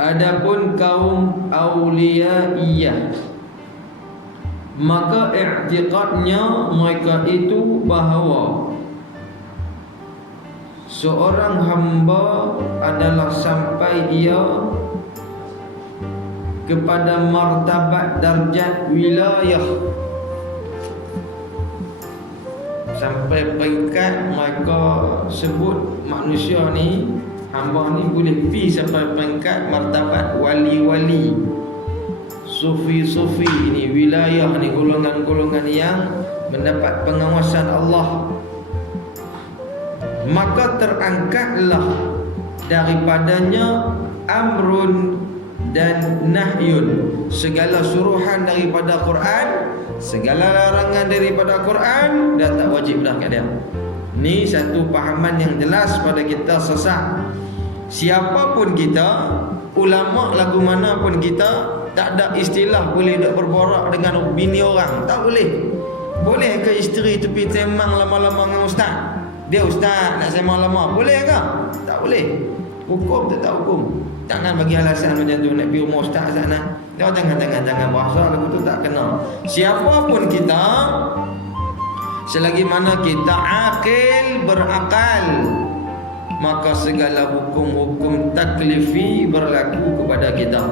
Adapun kaum auliyaiyah, maka i'tiqadnya mereka itu bahawa seorang hamba adalah sampai dia kepada martabat darjat wilayah, sampai peringkat mereka sebut manusia ni, hamba ni boleh pi sampai peringkat martabat wali-wali, sufi-sufi ni, wilayah ni, golongan-golongan yang mendapat pengawasan Allah. Maka terangkatlah daripadanya amrun dan nahyun, segala suruhan daripada Quran, segala larangan daripada Quran dah tak wajib dah kat dia. Ni satu pahaman yang jelas pada kita sesat. Siapapun kita, ulama lagu mana pun kita, tak ada istilah boleh duk berborak dengan bini orang. Tak boleh. Boleh ke isteri tepi temang lama-lama dengan ustaz? Dia ustaz nak sembang lama, boleh ke? Tak boleh. Hukum tak hukum. Jangan bagi alasan macam tu nak pergi rumah ustaz sana. Jangan bahasa lagu tu tak kena. Siapapun kita, selagi mana kita akil, berakal, maka segala hukum-hukum taklifi berlaku kepada kita.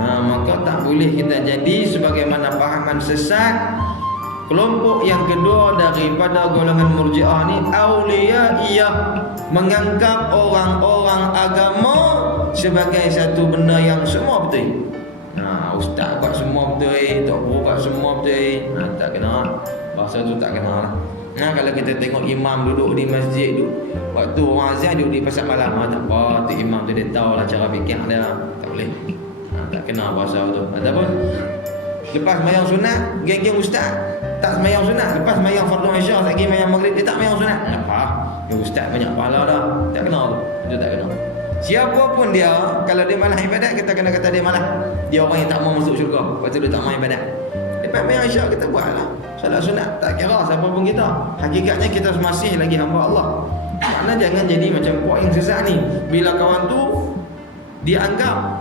Maka tak boleh kita jadi sebagaimana pahaman sesat kelompok yang kedua daripada golongan murji'ah ni, auliyaiyah, menganggap orang-orang agama sebagai satu benda yang semua betul. Ustaz buat semua betul, tok guru buat semua betul. Tak kena. Bahasa tu tak kena lah. Kalau kita tengok imam duduk di masjid tu, waktu orang azan duduk di pasar malam, tak apa, tu imam tu dia tahu lah cara fikir dia. Tak boleh. Tak kena bahasa tu. Ataupun lepas mayang sunat, geng-geng ustaz tak semayang sunat, lepas semayang fardu isyak lagi mayang maghrib dia tak mayang sunat. Apa? Ya ustaz banyak pahala dah. Tak kena tu. Itu tak kena. Siapa pun dia, kalau dia malas ibadat, kita kena kata dia malas. Dia orang yang tak mau masuk syurga, lepas tu dia tak mau ibadat. Lepas mayang isyak kita buatlah salat sunat, tak kira siapa pun kita. Hakikatnya kita masih lagi hamba Allah. Makna jangan jadi macam puak yang sesat ni. Bila kawan tu dia anggap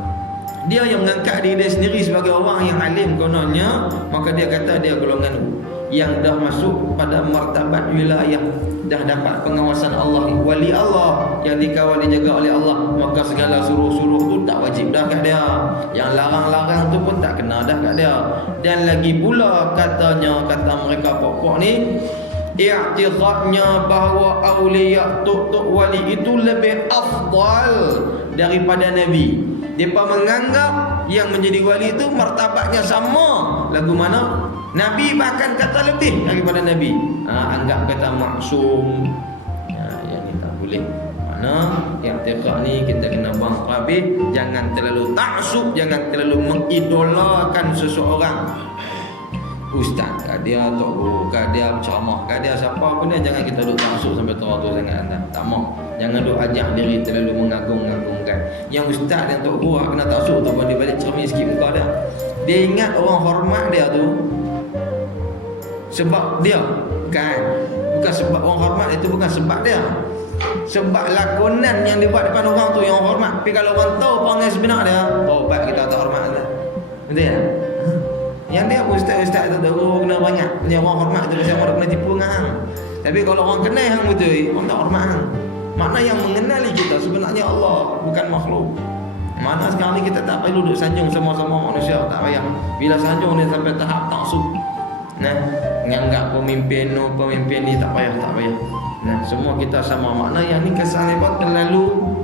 dia yang mengangkat diri dia sendiri sebagai orang yang alim kononnya, maka dia kata dia golongan yang dah masuk pada martabat wilayah, dah dapat pengawasan Allah, wali Allah yang dikawal dijaga oleh Allah, maka segala suruh-suruh tu tak wajib dah kat dia, yang larang-larang tu pun tak kena dah kat dia. Dan lagi pula katanya, kata mereka pokok ni, i'tiqadnya bahawa awliya, tok-tok wali itu lebih afdal daripada Nabi. Mereka menganggap yang menjadi wali itu martabatnya sama lagu mana Nabi, bahkan kata lebih daripada Nabi. Anggap kata maksum. Yang ni tak boleh. Mana i'tiqad ni kita kena buang habis. Jangan terlalu taksub, jangan terlalu mengidolakan seseorang. Ustaz kah dia, tok guru kah dia, ceramah kah dia, siapa pun dia, jangan kita duk taksub sampai tu sangat. Tak mau. Jangan duk ajak diri terlalu mengagung-agungkan. Yang ustaz dan tok guru kena taksub tu pun dia balik cermin sikit muka dia. Dia ingat orang hormat dia tu sebab dia, bukan sebab orang hormat itu, bukan sebab dia, sebab lakonan yang dia buat depan orang tu yang orang hormat. Tapi kalau orang tahu perangai sebenar dia, baik kita tak hormat dia. Betul tak? Yang dia ustaz-ustaz tu guru kena banyak, yang orang hormat tu macam orang kena tipu dengan hang. Tapi kalau orang kenal hang betul, orang tak hormat hang. Makna yang mengenali kita sebenarnya Allah, bukan makhluk. Mana sekarang ni kita tak perlu duduk sanjung sama-sama manusia, tak payah. Bila sanjung ni sampai tahap taksub, menganggap pemimpin ni tak payah. Semua kita sama. Makna yang ni kesan hebat terlalu.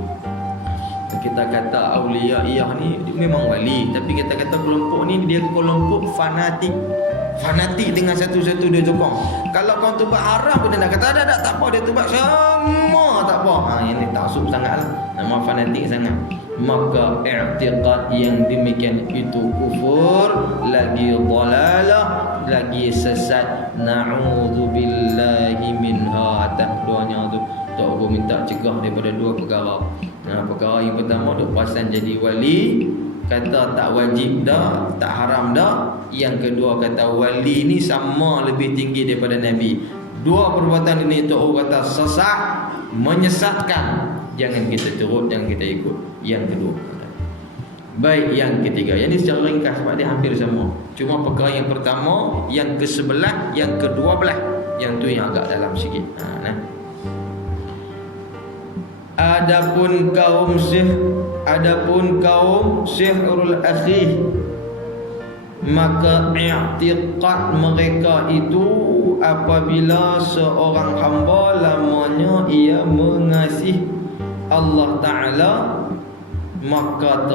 Kita kata auliyaiyah ni memang wali, tapi kita kata kelompok ni dia kelompok fanatik dengan satu-satu dia tukang. Kalau kau tu buat haram pun dia nak kata ada tak apa, dia tu buat semua tak apa. Yang ni taksub sangatlah, nama fanatik sangat. Maka i'tiqad yang demikian itu kufur, lagi dhalalah, lagi sesat. Na'udzubillahi minha. Atas doanya tu tak guru minta cegah daripada dua perkara. Perkara yang pertama, duk perasan jadi wali, kata tak wajib dah, tak haram dah. Yang kedua, kata wali ni sama lebih tinggi daripada Nabi. Dua perbuatan ini tu kata sesat, menyesatkan. Jangan kita turut, jangan kita ikut. Yang kedua, Baik, yang ketiga. Yang ini secara ringkas sebab dia hampir sama. Cuma perkara yang pertama, yang ke-11, yang ke-12, yang tu yang agak dalam sikit. Adapun kaum sihrul akhi, maka i'tiqad mereka itu apabila seorang hamba lamanya ia mengasihi Allah Ta'ala, maka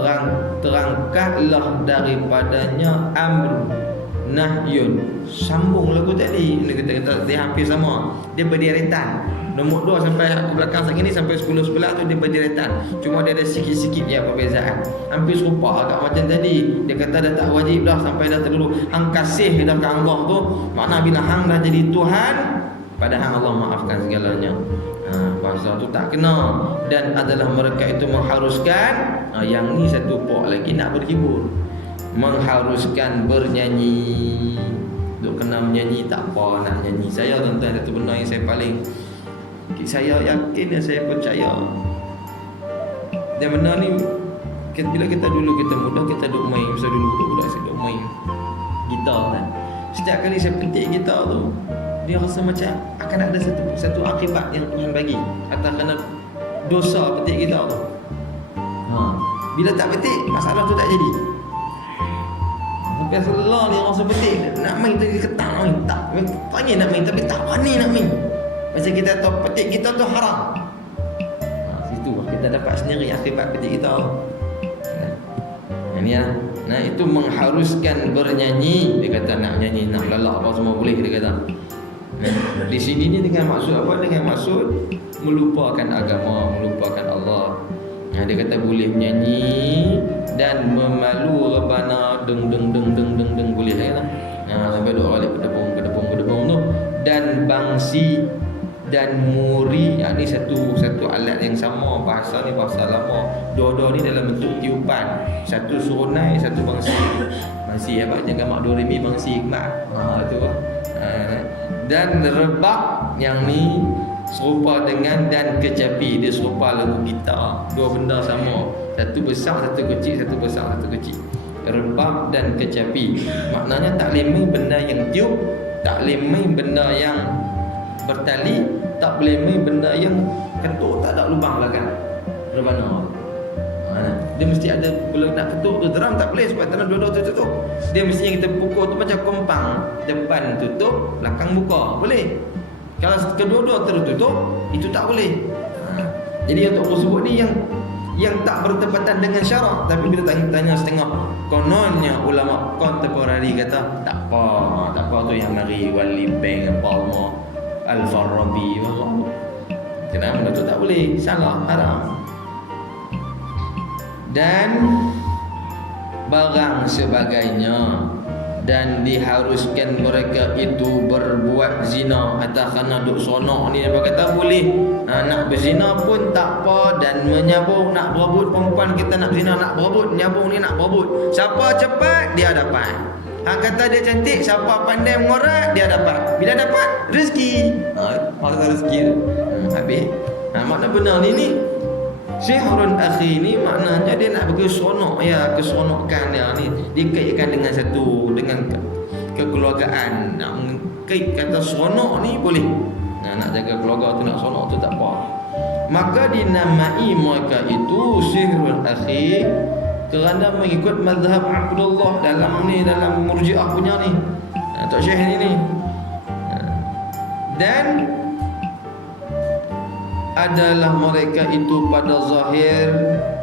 terangkatlah daripadanya amr nahyun. Sambung lagu tadi, kita kata dia hampir sama, dia berderetan. Nombor 2 sampai ke belakang sat ini sampai 10 sebelah tu dia berderetan. Cuma dia ada sikit-sikit je perbezaan. Hampir serupa agak macam tadi. Dia kata dah tak wajib dah sampai dah terlalu hang kasih dah ke Allah tu. Makna bila hang dah jadi Tuhan, padahal Allah maafkan segalanya. Bahasa tu tak kena. Dan adalah mereka itu mengharuskan, yang ni satu pok lagi nak berhibur, mengharuskan bernyanyi. Duk kena menyanyi tak apa nak nyanyi. Saya tuan-tuan, satu benda yang saya paling, saya yakin dan saya percaya, dan benda ni bila kita dulu kita muda, kita duk main. Masa dulu budak-budak saya duk main gitar kan. Setiap kali saya petik gitar tu, dia rasa macam akan ada satu akibat yang Tuhan bagi atas kerana dosa petik gitar tu. Bila tak petik, masalah tu tak jadi. Sampai selah ni rasa petik, nak main tu dia ketang main, tak panggil nak main tapi tak berani nak main. Macam kita tahu petik kita tu haram. Situ kita dapat sendiri akibat petik kita. Ini lah. Itu mengharuskan bernyanyi. Dia kata nak nyanyi, nak lalak apa semua boleh, dia kata. Di sini ni dengan maksud apa? Dengan maksud melupakan agama, melupakan Allah. Dia kata boleh menyanyi dan memalu rebana deng boleh lah. Sampai dua balik kedepung tu. Dan bangsi dan muri, ni satu alat yang sama. Bahasa ni bahasa lama. Dua-dua ni dalam bentuk tiupan. Satu surunai, satu bangsi. Bangsi apa? Jangan mak do re mi bangsi hikmat. Tu lah. Dan rebak yang ni serupa dengan dan kecapi. Dia serupa lagu gitar. Dua benda sama. Satu besar, satu kecil. Satu besar, satu kecil. Rebak dan kecapi. Maknanya tak boleh main benda yang tiup, tak boleh main benda yang bertali, tak boleh main benda yang ketuk tak ada lubang belakang. Rebana. Dia mesti ada, bila nak ketuk tu drum tak boleh sebab tanah dua-dua tu tutup. Dia mestinya kita pukul tu macam kompang, depan tutup, belakang buka. Boleh. Kalau kedua-dua tertutup, itu tak boleh. Jadi untuk tersebut ni yang tak bertepatan dengan syarak. Tapi bila tanya setengah, kononnya ulama kontemporari kata tak apa tu yang mari Wali Bank Palma Al-Farabi. Kenapa benda tu tak boleh? Salah, haram. Dan barang sebagainya. Dan diharuskan mereka itu berbuat zina. Atas kerana duk sonok ni, dia kata boleh. Nak berzina pun tak apa. Dan menyabung, nak berebut perempuan, kita nak berzina, nak berebut, menyabung ni nak berebut. Siapa cepat, dia dapat. Kata dia cantik, siapa pandai mengorak, dia dapat. Bila dapat, rezeki. Masa rezeki tu habis. Makna benar ni Sihrun akhi ni maknanya dia nak bagi sonok, ya, keseronokan dia ni dikaitkan dengan satu, dengan kekeluargaan. Nak kait kata seronok ni boleh. Nak jaga keluarga tu, nak sonok tu tak apa. Maka dinamai mereka itu sihrun akhi kerana mengikut mazhab Abdullah dalam Murji'ah punya ni. Tok Syekh ni. Dan adalah mereka itu pada zahir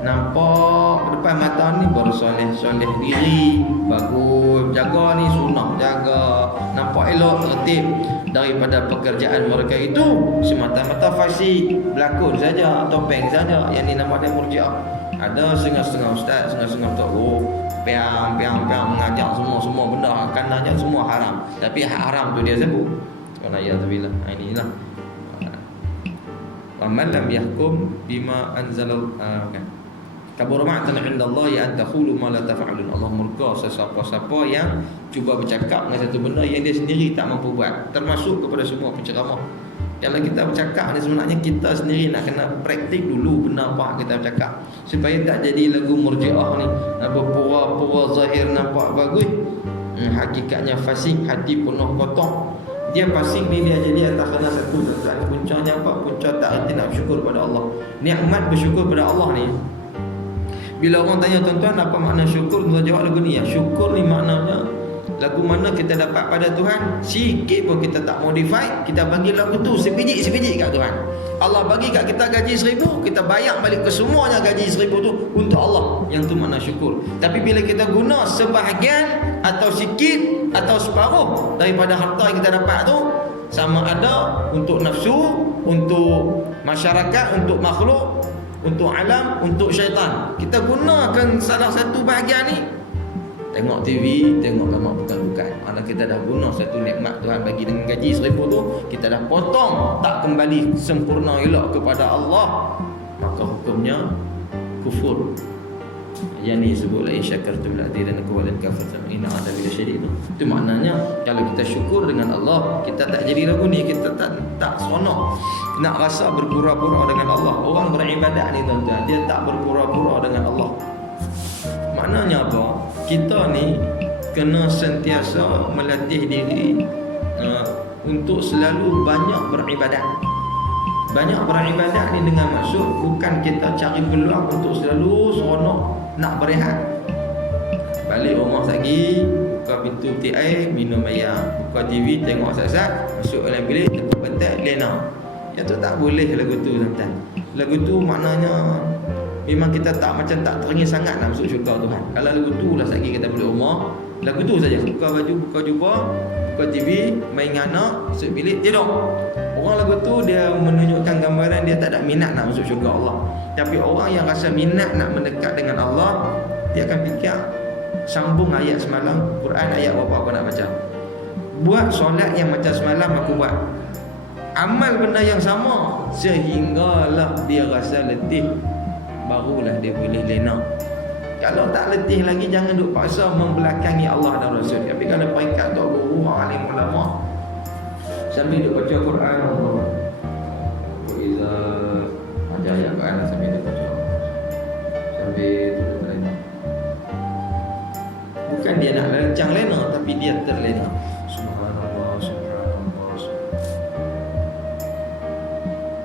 nampak depan mata ni bersoleh-soleh diri, bagus, jaga ni sunnah, jaga, nampak elok, tertib. Daripada pekerjaan mereka itu semata-mata fasik, berlakon saja, topeng saja. Yang ni nama dia Murji'ah. Ada setengah-setengah ustaz, setengah-setengah tok piang mengajar semua benda akan ajar semua haram. Tapi haram tu dia sebut. Subhanallah. Inilah man lam yahkum bima anzalal kabur ma'tan 'inda Allah ya an taqulu ma la taf'alun. Allah murka sesiapa-siapa yang cuba bercakap dengan satu benda yang dia sendiri tak mampu buat, termasuk kepada semua penceramah Kalau kita bercakap ni sebenarnya kita sendiri nak kena praktik dulu benar apa kita bercakap, supaya tak jadi lagu murjiah ni, berpura-pura zahir nampak bagus, hakikatnya fasik, hati penuh kotor. Dia fasik ni dia jadi atas kena satu tuan. Puncanya apa? Punca tak erti nak bersyukur pada Allah. Nikmat bersyukur pada Allah ni, bila orang tanya tuan-tuan apa makna syukur, tuan jawab lagu ni ya. Syukur ni maknanya lagu mana kita dapat pada Tuhan, sikit pun kita tak modify, kita bagi lagu tu sebiji-sebiji kat Tuhan. Allah bagi kat kita gaji 1,000, kita bayar balik ke semuanya gaji 1,000 tu untuk Allah. Yang tu makna syukur. Tapi bila kita guna sebahagian atau sikit atau separuh daripada harta yang kita dapat tu, sama ada untuk nafsu, untuk masyarakat, untuk makhluk, untuk alam, untuk syaitan, kita gunakan salah satu bahagian ni, tengok TV, tengok gambar bukan-bukan. Mana kita dah guna satu nikmat Tuhan bagi dengan gaji 1,000 tu, kita dah potong, tak kembali sempurna elok kepada Allah, maka hukumnya kufur. Yang ni sebut la in syakartum la azidannakum wa la in kafartum inna adzabi lasyadid. Itu maknanya kalau kita syukur dengan Allah, kita tak jadi lagu ni, kita tak seronok nak rasa berpura-pura dengan Allah. Orang beribadat ni tuan-tuan, dia tak berpura-pura dengan Allah. Maknanya apa? Kita ni kena sentiasa melatih diri untuk selalu banyak beribadat. Banyak beribadat ni dengan maksud bukan kita cari peluang untuk selalu seronok nak berehat. Balik rumah lagi, buka pintu TI, minum air, buka TV, tengok sat-sat, masuk dalam bilik, tepuk pantat, lena. Yang tu tak boleh lagu tu tuan-tuan. Lagu tu maknanya memang kita tak macam tak teringin sangat nak masuk syurga Tuhan. Kalau lagu tu lah lagi kita balik rumah, lagu tu saja, buka baju, buka jubah, buka TV, main dengan anak, masuk bilik, tidur. Orang lagu tu dia menunjukkan gambaran dia tak ada minat nak masuk syurga Allah. Tapi orang yang rasa minat nak mendekat dengan Allah, dia akan fikir sambung ayat semalam, Quran ayat apa aku nak baca. Buat solat yang macam semalam aku buat. Amal benda yang sama sehinggalah dia rasa letih, barulah dia boleh lena. Kalau tak letih lagi, jangan duk paksa membelakangi Allah dan Rasul. Tapi kalau peringkat tok guru, alim ulama, sambil duk baca Quran, iza baca ayat Quran sambil duk baca, sambil duk lena. Bukan dia nak rancang lena, tapi dia terlena. Subhanallah, subhanallah,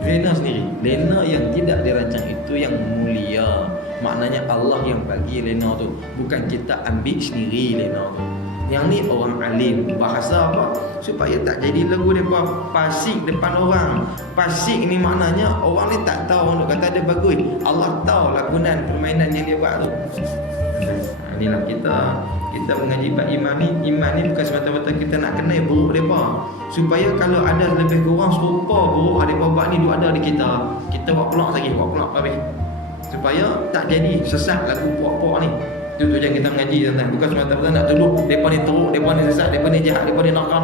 lena sendiri. Lena yang tidak dirancang itu yang mulia. Maknanya Allah yang bagi lena tu, bukan kita ambil sendiri lena tu. Yang ni orang alim. Bahasa apa? Supaya tak jadi lagu mereka pasik depan orang. Pasik ni maknanya orang ni tak tahu, orang kata dia bagus, Allah tahu lakonan permainan yang dia buat tu. Inilah kita mengaji bab iman ni. Iman ni bukan semata-mata kita nak kenal buruk mereka, supaya kalau ada lebih kurang serupa buruk mereka buat ni ada di kita, kita buat pelak lagi, buat pelak habis, supaya tak jadi sesat lagu puak-puak ni. Itu tujuan kita mengaji tuan-tuan. Bukan semata-mata nak tuduh mereka ni teruk, mereka ni sesat, mereka ni jahat, mereka ni nakal.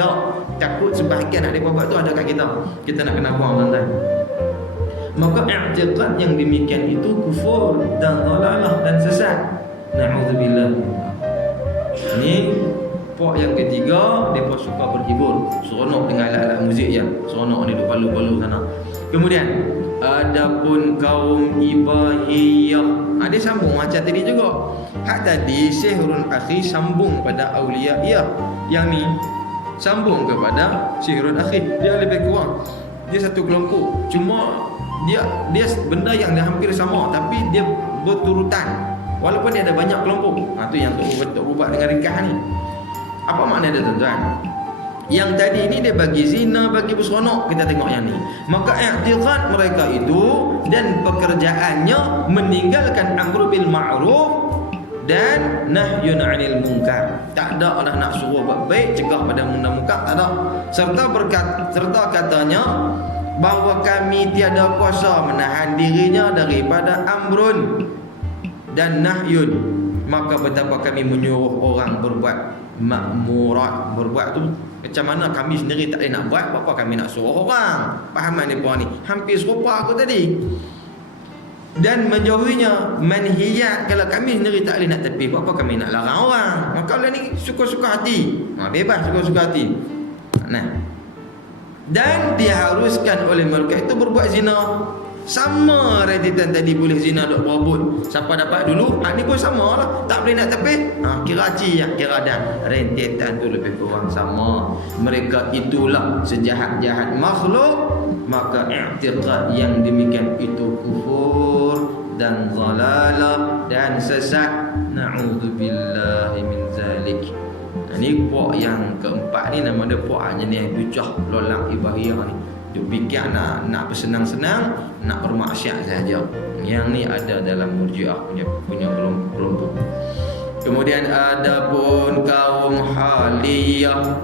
Tak. Takut sebahagian nak mereka buat tu ada kat kita. Kita nak kena buang tuan-tuan. Maka i'tiqad yang demikian itu kufur dan dhalalah dan sesat. Na'udzubillah. Ini pok yang ketiga, mereka suka berhibur, seronok dengan alat-alat muzik ya. Seronok ni duk palu-palu sana. Kemudian adapun kaum Ibahiyah, dia sambung macam tadi juga. Hak tadi sihrun akhi sambung pada auliyaiyah, yang ni sambung kepada sihrun akhi. Dia lebih kurang, dia satu kelompok, cuma dia benda yang dia hampir sama, tapi dia berturutan walaupun dia ada banyak kelompok. Tu yang tu ubah dengan ringkas ni. Apa makna dia tuan-tuan? Yang tadi ni dia bagi zina, bagi berseronok, kita tengok yang ni. Maka i'tiqad mereka itu dan pekerjaannya meninggalkan amru bil ma'ruf dan nahyun 'anil munkar. Tak ada lah nak suruh buat baik, cegah pada munkar, tak ada. Serta katanya bahawa kami tiada kuasa menahan dirinya daripada amrun dan nahyun. Maka betapa kami menyuruh orang berbuat makmurat. Berbuat tu macam mana kami sendiri tak boleh nak buat, apa kami nak suruh orang? Fahaman ni puan ni hampir serupa aku tadi. Dan menjauhinya manhiyat, kalau kami sendiri tak boleh nak tepi, apa kami nak larang orang? Maka Allah ni suka-suka hati, bebas suka-suka hati. Nah, dan diharuskan oleh mereka itu berbuat zina. Sama rentetan tadi boleh zina duk berebut. Siapa dapat dulu, ni pun sama lah. Tak boleh nak tepi. Kira yang kira dan rentetan tu lebih kurang sama. Mereka itulah sejahat-jahat makhluk. Maka i'tiqad yang demikian itu kufur dan zalalah dan sesat. Na'udzubillahi min zalik. Ini puak yang keempat ni, nama dia puak hanya ni yang tujuh lolang ibahiyah ni. Dia fikir nak bersenang-senang, nak bermaksiat saja. Yang ni ada dalam Murji'ah punya kelompok. Kemudian ada pun kaum Haliyah,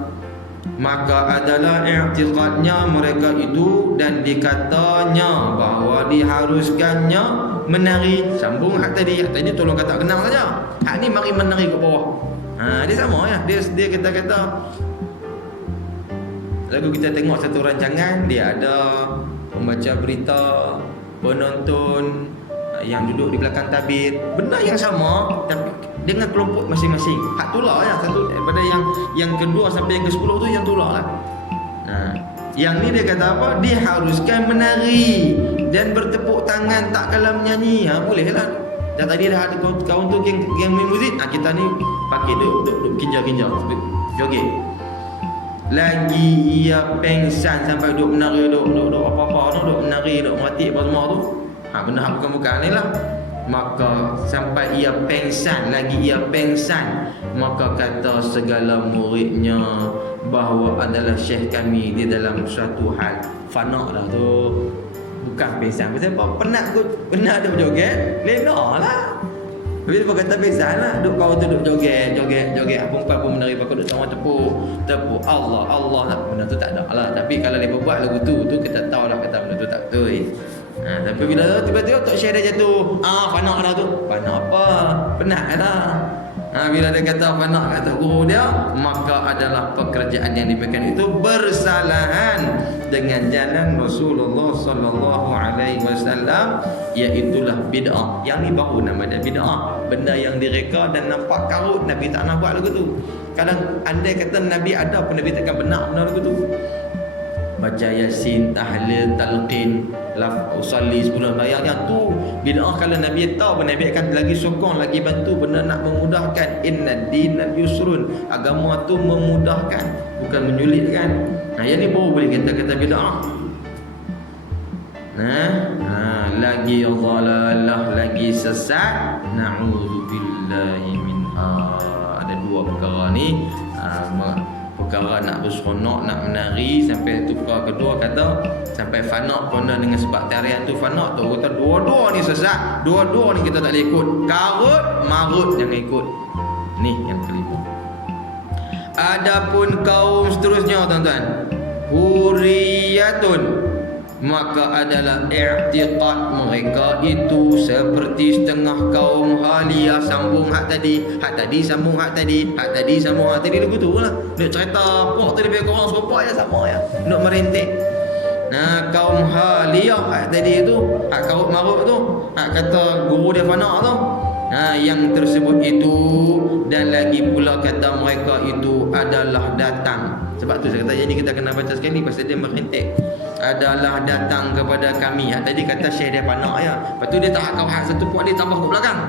maka adalah i'tiqadnya mereka itu dan dikatanya bahawa diharuskannya menari. Sambung hak tadi tolong kata kenal saja. Hak ni mari menari ke bawah. Dia sama ya. Dia kata lagu kita tengok satu rancangan, dia ada pembaca berita, penonton yang duduk di belakang tabir, benda yang sama tapi dengan kelompok masing-masing. Hak tolak ya, satu daripada yang kedua sampai yang ke-10 tu yang tolak lah. Yang ni dia kata apa? Diharuskan menari dan bertepuk tangan tak kala menyanyi. Boleh lah. Dan tadi dah ada kawan tu yang main muzik. Kita ni pakai duk kinja-kinja joget. Lagi ia pengsan sampai duk menari, duk apa-apa tu, duk menari, duk mati apa semua tu. Benda hak bukan-bukan ni lah. Maka sampai ia pengsan, maka kata segala muridnya bahawa adalah syekh kami di dalam suatu hal fana dah tu. Bukan pengsan. Pasal apa? Penat duk joget, lena lah. Habis dia kata pengsan lah. Duk kau tu duk joget. Perempuan pun menari pakai duk sama tepuk. Allah lah. Benda tu tak ada lah. Tapi kalau dia buat lagu tu kita tahu lah kata benda tu tak betul. Tapi bila tiba-tiba Tok Syekh dia jatuh, fana dah tu. Fana apa? Penat dah. Bila dia kata fana kata guru dia, maka adalah pekerjaan yang diberikan itu bersalahan dengan jalan Rasulullah sallallahu alaihi wasallam, iaitulah bid'ah. Yang ni baru nama dia bid'ah. Benda yang direka dan nampak karut, Nabi tak nak buat lagu tu. Kalau andai kata Nabi ada pun Nabi takkan benar benda lagu tu. Baca Yasin, tahlil, talqin, usalli sebelum bayar yang tu bid'ah. Kalau Nabi tahu, Nabi akan lagi sokong, lagi bantu benda nak memudahkan. Inna dina yusrun, agama tu memudahkan, bukan menyulitkan. Yang ni baru boleh kata bid'ah. Lagi dhalalah, lagi sesat. Na'udzubillahi minha. Ada dua perkara ni. Perkara nak berseronok, nak menari, sampai tukar kedua kata sampai fana pun dengan sebab tarian tu fana tu, kata dua-dua ni sesat, dua-dua ni kita tak boleh ikut. Karut marut jangan ikut. Ni yang kelima. Adapun kaum seterusnya tuan-tuan, huriyatun, maka adalah i'tiqad mereka itu seperti setengah kaum Haliyah. Sambung hak tadi sambung hak tadi lagu tu lah. Nak cerita pok tu lebih kurang serupa ya, sama ya, nak merentik. Kaum Haliyah hak tadi tu, hak karut marut tu, hak kata guru dia fana tu. Yang tersebut itu, dan lagi pula kata mereka itu adalah datang. Sebab tu saya kata yang ni kita kena baca sekali pasal dia merentik. Adalah datang kepada kami. Tadi kata syekh dia panak ya. Lepas tu dia tak kau hak satu puak dia tambah ke belakang.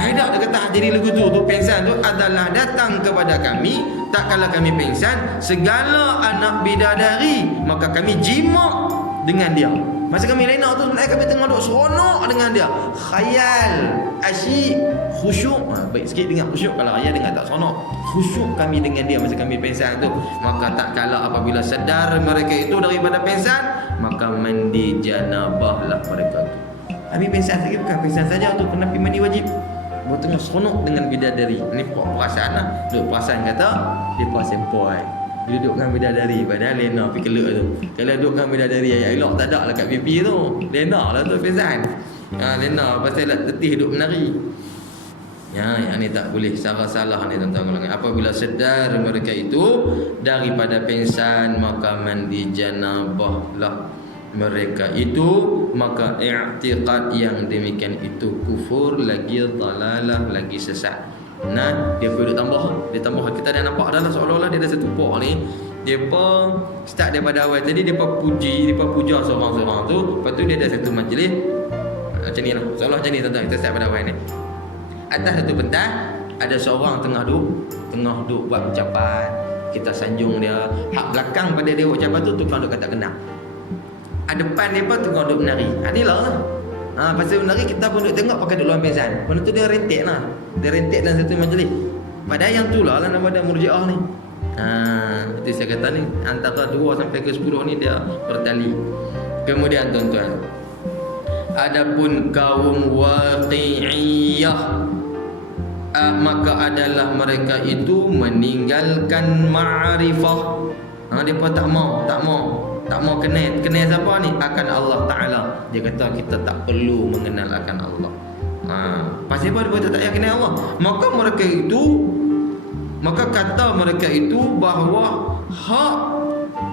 Dia kata jadi lagu tu pengsan tu adalah datang kepada kami tak kala kami pengsan segala anak bidadari, maka kami jima dengan dia. Masa kami lena tu sebenarnya kami tengah duk seronok dengan dia. Khayal, asyik, khusyuk. Baik sikit dengar khusyuk, kalau ayah dengar tak seronok. Khusyuk kami dengan dia masa kami pengsan tu. Maka tak kala apabila sedar mereka itu daripada pengsan, maka mandi janabahlah mereka tu. Habis pengsan lagi bukan pengsan saja tu, kena pergi mandi wajib. Tengah seronok dengan bidadari. Ni perasaan lah. Duk perasaan kata dia puas sempoi. Dia duduk dengan bidadari, padahal lena pergi keluk tu. Kalau duduk dengan bidadari ayat elok tak ada lah kat pipi tu. Lena lah tu pengsan. Lena pasal letih duduk menari. Yang ni tak boleh, salah ni tuan-tuan golongan. Apabila sedar mereka itu daripada pengsan, maka mandi janabahlah mereka itu, maka i'tiqad yang demikian itu kufur, lagi dalalah, lagi sesat. Dia perlu tambah, dia tambah. Kita dah nampak dah lah seolah-olah dia ada satu pok ni Depa start daripada awal tadi, depa puja seorang-seorang tu. Lepas tu dia ada satu majlis macam ni lah. Seolah macam ni tuan-tuan, kita start pada awal ni. Atas satu pentas ada seorang tengah duduk buat ucapan. Kita sanjung dia. Hak belakang pada dia ucapan tu tukang duk kata kenal. Depan dia pun tukang duk menari. Inilah lah. Pasal menari kita pun duk tengok pakai duk luar pingsan. Benda tu dia rentek lah. Dia rentek dalam satu majlis. Padahal yang tu lah nama dia Murji'ah ni. Itu saya kata ni antara 2 sampai ke 10 ni dia bertali. Kemudian tuan-tuan, adapun kaum Waqi'iyah, maka adalah mereka itu meninggalkan ma'rifah. Mereka tak mau kenal siapa ni? Akan Allah Ta'ala. Dia kata kita tak perlu mengenal akan Allah. Pasal apa dia tak yakin Allah? Maka kata mereka itu bahawa hak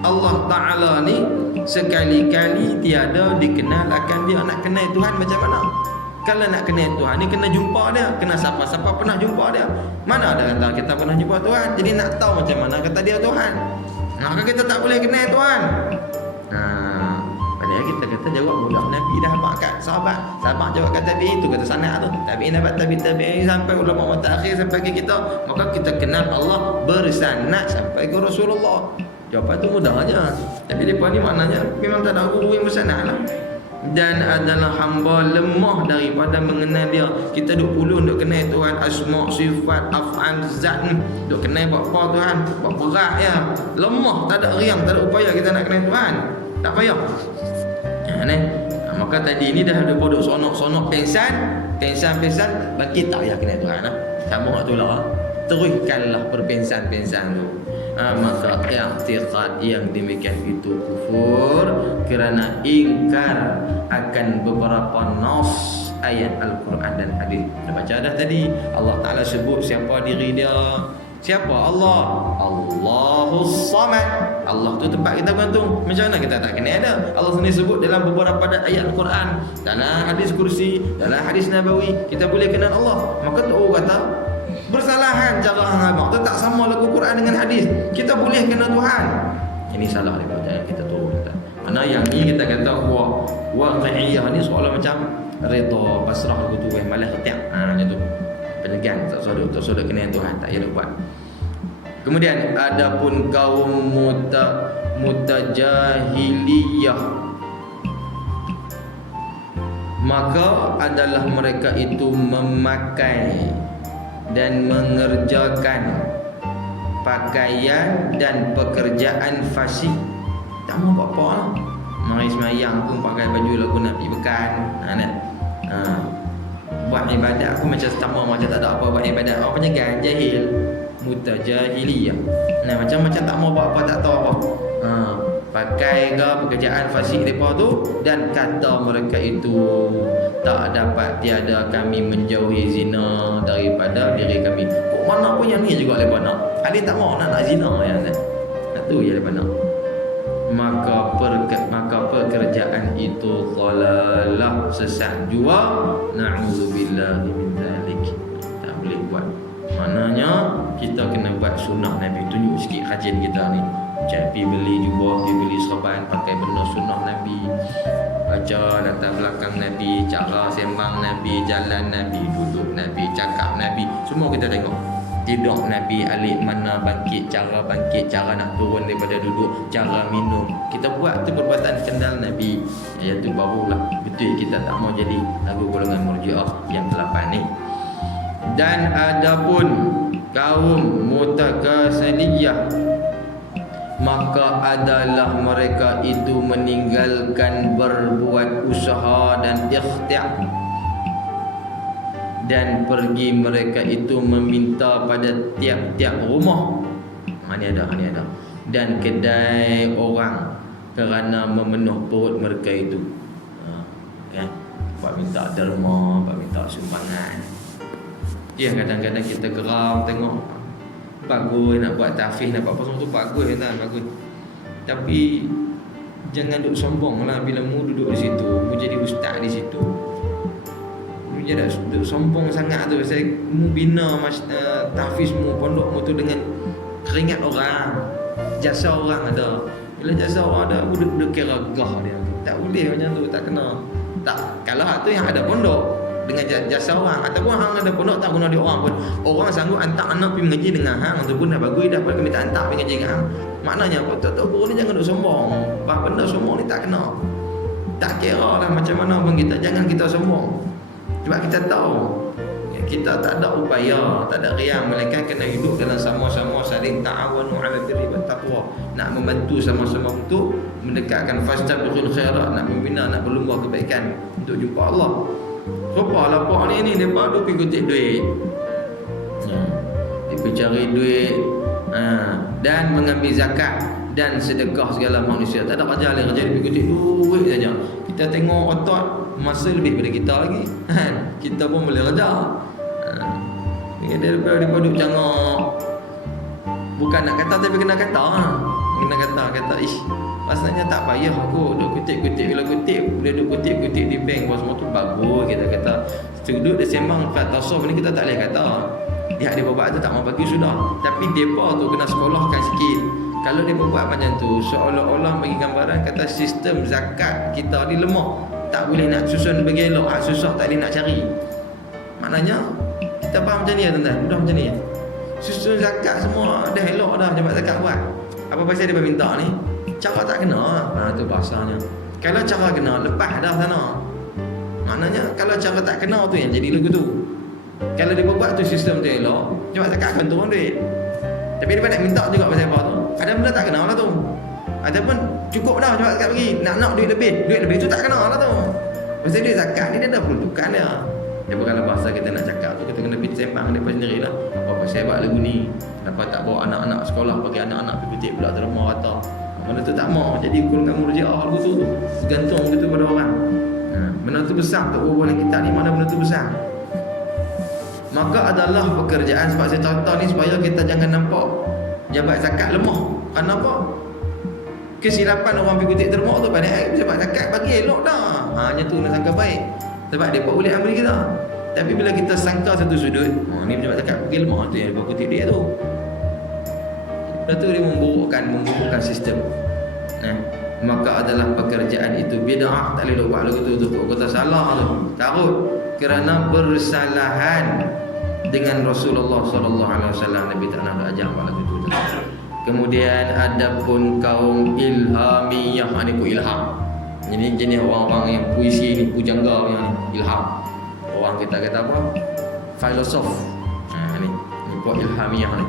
Allah Ta'ala ni sekali-kali tiada dikenal akan dia. Nak kenal Tuhan macam mana? Kalau nak kenal Tuhan ni kena jumpa dia. Kena siapa-siapa pernah jumpa dia. Mana ada kata kita pernah jumpa Tuhan? Jadi nak tahu macam mana kata dia Tuhan. Maka kita tak boleh kenal Tuhan. Padahal kita kata jawab mudah. Nabi dah pakat sahabat jawab kata tabi'in, itu kata sanad tu. Tabi'in dapat tabi'in sampai ulama mutakhir sampai ke kita. Maka kita kenal Allah bersanad sampai ke Rasulullah. Jawapan tu mudah aja. Tapi depa ni maknanya memang tak ada guru yang bersanad lah. Dan adalah hamba lemah daripada mengenal dia. Kita duk pulun duk kenal Tuhan, asma, sifat, af'al, zat, duk kenal apa Tuhan, buat berat ya. Lemah, tak ada riang, tak ada upaya kita nak kenal Tuhan. Tak payah. Maka tadi ni dah ada produk sonok pengsan, bagi tak payah kenal Tuhan lah. Tak mau tu lah. Teruskanlah perpengsan-pengsan tu. Maka i'tiqad yang demikian itu kufur kerana ingkar akan beberapa nas ayat Al-Quran dan hadis. Kita baca dah tadi Allah Ta'ala sebut siapa diri dia. Siapa? Allah. Allahus Samad. Allah tu tempat kita gantung. Macam mana kita tak kenal ada? Allah sendiri sebut dalam beberapa ayat Al-Quran, dalam hadis kursi, dalam hadis Nabawi, kita boleh kenal Allah. Maka tu orang kata bersalahan cara hang abang tu tak sama lagu Quran dengan hadis. Kita boleh kenal Tuhan. Ini salah dia baca kita tu. Mana yang ni kita kata Waqi'iyah ni seolah macam redha pasrah lagu tu malah ketiak. Macam tu. Penyegan tak sodok kenal Tuhan, tak payah buat. Kemudian adapun kaum mutajahiliyah, maka adalah mereka itu memakai dan mengerjakan pakaian dan pekerjaan fasik. Tak mau apa-apa lah. Mari semayang pun pakai baju lagu Nabi bekan. Buat ibadat aku macam sama macam tak ada apa buat ibadat. Apa penyegan jahil, mutajahiliyah. Macam tak mau buat apa, tak tahu apa. Pakai ke pekerjaan fasik mereka tu, dan kata mereka itu tak dapat tiada kami menjauhi zina daripada diri kami. Kok mana pun yang ni juga lepas nak. Ada tak mau nak zina yang ni. Tu je lepas nak. Maka pekerjaan itu dhalalah, sesat jua. Na'udzubillahi min dzalik. Tak boleh buat. Maknanya kita kena buat sunnah Nabi. Tunjuk sikit rajin kita ni. Pergi beli jubah, pergi beli serban, pakai benda sunnah Nabi, baca latar belakang Nabi, cara sembang Nabi, jalan Nabi, duduk Nabi, cakap Nabi, semua kita tengok. Tidur Nabi, alik mana bangkit, cara nak turun daripada duduk, cara minum. Kita buat tu perbuatan kendal Nabi. Iaitu barulah betul kita tak mau jadi lagu golongan Murji'ah yang 8 ni. Dan adapun kaum Mu'tazilah, maka adalah mereka itu meninggalkan berbuat usaha dan ikhtiar, dan pergi mereka itu meminta pada tiap-tiap rumah. Ini ada. Dan kedai orang kerana memenuh perut mereka itu. Buat minta derma, buat minta sumbangan. Kadang-kadang kita geram tengok bagus nak buat tahfiz, nak buat apa semua tu bagus kan, bagus. Tapi jangan duk sombong lah bila mu duduk di situ, mu jadi ustaz di situ. Mu jangan duk sombong sangat tu. Saya mu bina tahfiz mu, pondok mu tu dengan keringat orang. jasa orang ada. Bila jasa orang ada, budak-budak kira gah dia. Tak boleh macam tu, tak kena. Tak, kalau hak tu yang ada pondok dengan jasa orang, ataupun hang ada pondok tak guna dia orang pun, orang sanggup hantar anak pergi mengaji dengan hang, tu pun dah bagus dah, kami tak hantar pergi mengaji dengan hang. Maknanya apa? Tok guru ni jangan duk sombong. Bah benda sombong ni tak kena. Tak kira lah macam mana pun kita, jangan kita sombong. Sebab kita tahu kita tak ada upaya, tak ada riang, melainkan kena hidup dalam sama-sama saling ta'awanu 'alal birri wat taqwa, nak membantu sama-sama untuk mendekatkan fastabiqul khairat, nak membina, nak berlumba kebaikan untuk jumpa Allah. Rupa lapar ni depa duk pergi kutip duit. Dia pergi cari duit dan mengambil zakat dan sedekah segala manusia. Tak ada kerja lain, kerja dia pergi kutip duit saja. Kita tengok otot masa lebih daripada kita lagi. Kita pun boleh kerja. Daripada duduk cangok, bukan nak kata tapi kena kata. Kena kata ish, rasanya tak payah aku duduk kutip-kutip. Bila kutip, dia duduk kutip-kutip di bank, semua tu bagus kita kata. Duduk dia sembang tasawuf ni kita tak boleh kata. Dia buat tu tak mau bagi sudah. Tapi depa tu kena sekolahkan sikit. Kalau dia buat macam tu, seolah-olah bagi gambaran kata sistem zakat kita ni lemah. Tak boleh nak susun bagi elok, susah tak boleh nak cari. Maknanya kita faham macam ni ya tuan-tuan? Mudah macam ni ya? Susun zakat semua dah elok dah jabat zakat buat. Apa pasal dia minta ni? Cara tak kena. Tu bahasanya. Kalau cara kena, lepas dah sana. Maknanya kalau cara tak kena tu yang jadi lagu tu. Kalau dia buat tu sistem tu elok, jabat zakat akan turun duit. Tapi dia nak minta juga pasal apa tu? Ada benda tak kena lah tu. Ataupun cukup dah jabat zakat bagi. Nak duit lebih tu tak kena lah tu. Pasal dia zakat ni dia dah peruntukan dia. Dia bukanlah bahasa kita nak cakap tu, kita kena pergi sembang daripada sendiri lah. Apa pasal buat lagu ni, kenapa tak bawa anak-anak sekolah, bagi anak-anak pergi kutip pula terima kata. Benda tu tak mau, jadi golongan murji'ah lagu tu gantung gitu pada orang. Benda tu besar, tak berbual kita ni mana benda tu besar. Maka adalah pekerjaan, sebab saya contoh ni supaya kita jangan nampak jabat zakat lemah. Kenapa? Kesilapan orang pergi kutip terima tu pada jabat zakat bagi elok dah. Hanya tu nak sangka baik. Sebab dia boleh ambil kita. Tapi bila kita sangka satu sudut, ni pejabat zakat pergi lemah tu yang dia kutip dia tu. Lepas tu dia memburukkan sistem. Maka adalah pekerjaan itu bid'ah, tak boleh buat lagu tu kata salah tu. Tarut kerana bersalahan dengan Rasulullah sallallahu alaihi wasallam, Nabi tak nak ajar buat lagu tu. Kemudian adapun kaum ilhamiyah, ni pun ilham. Ini jenis orang-orang yang puisi ni, pujangga yang ilham. Orang kita kata apa? Filosof. Ni buat ilhamiah ni.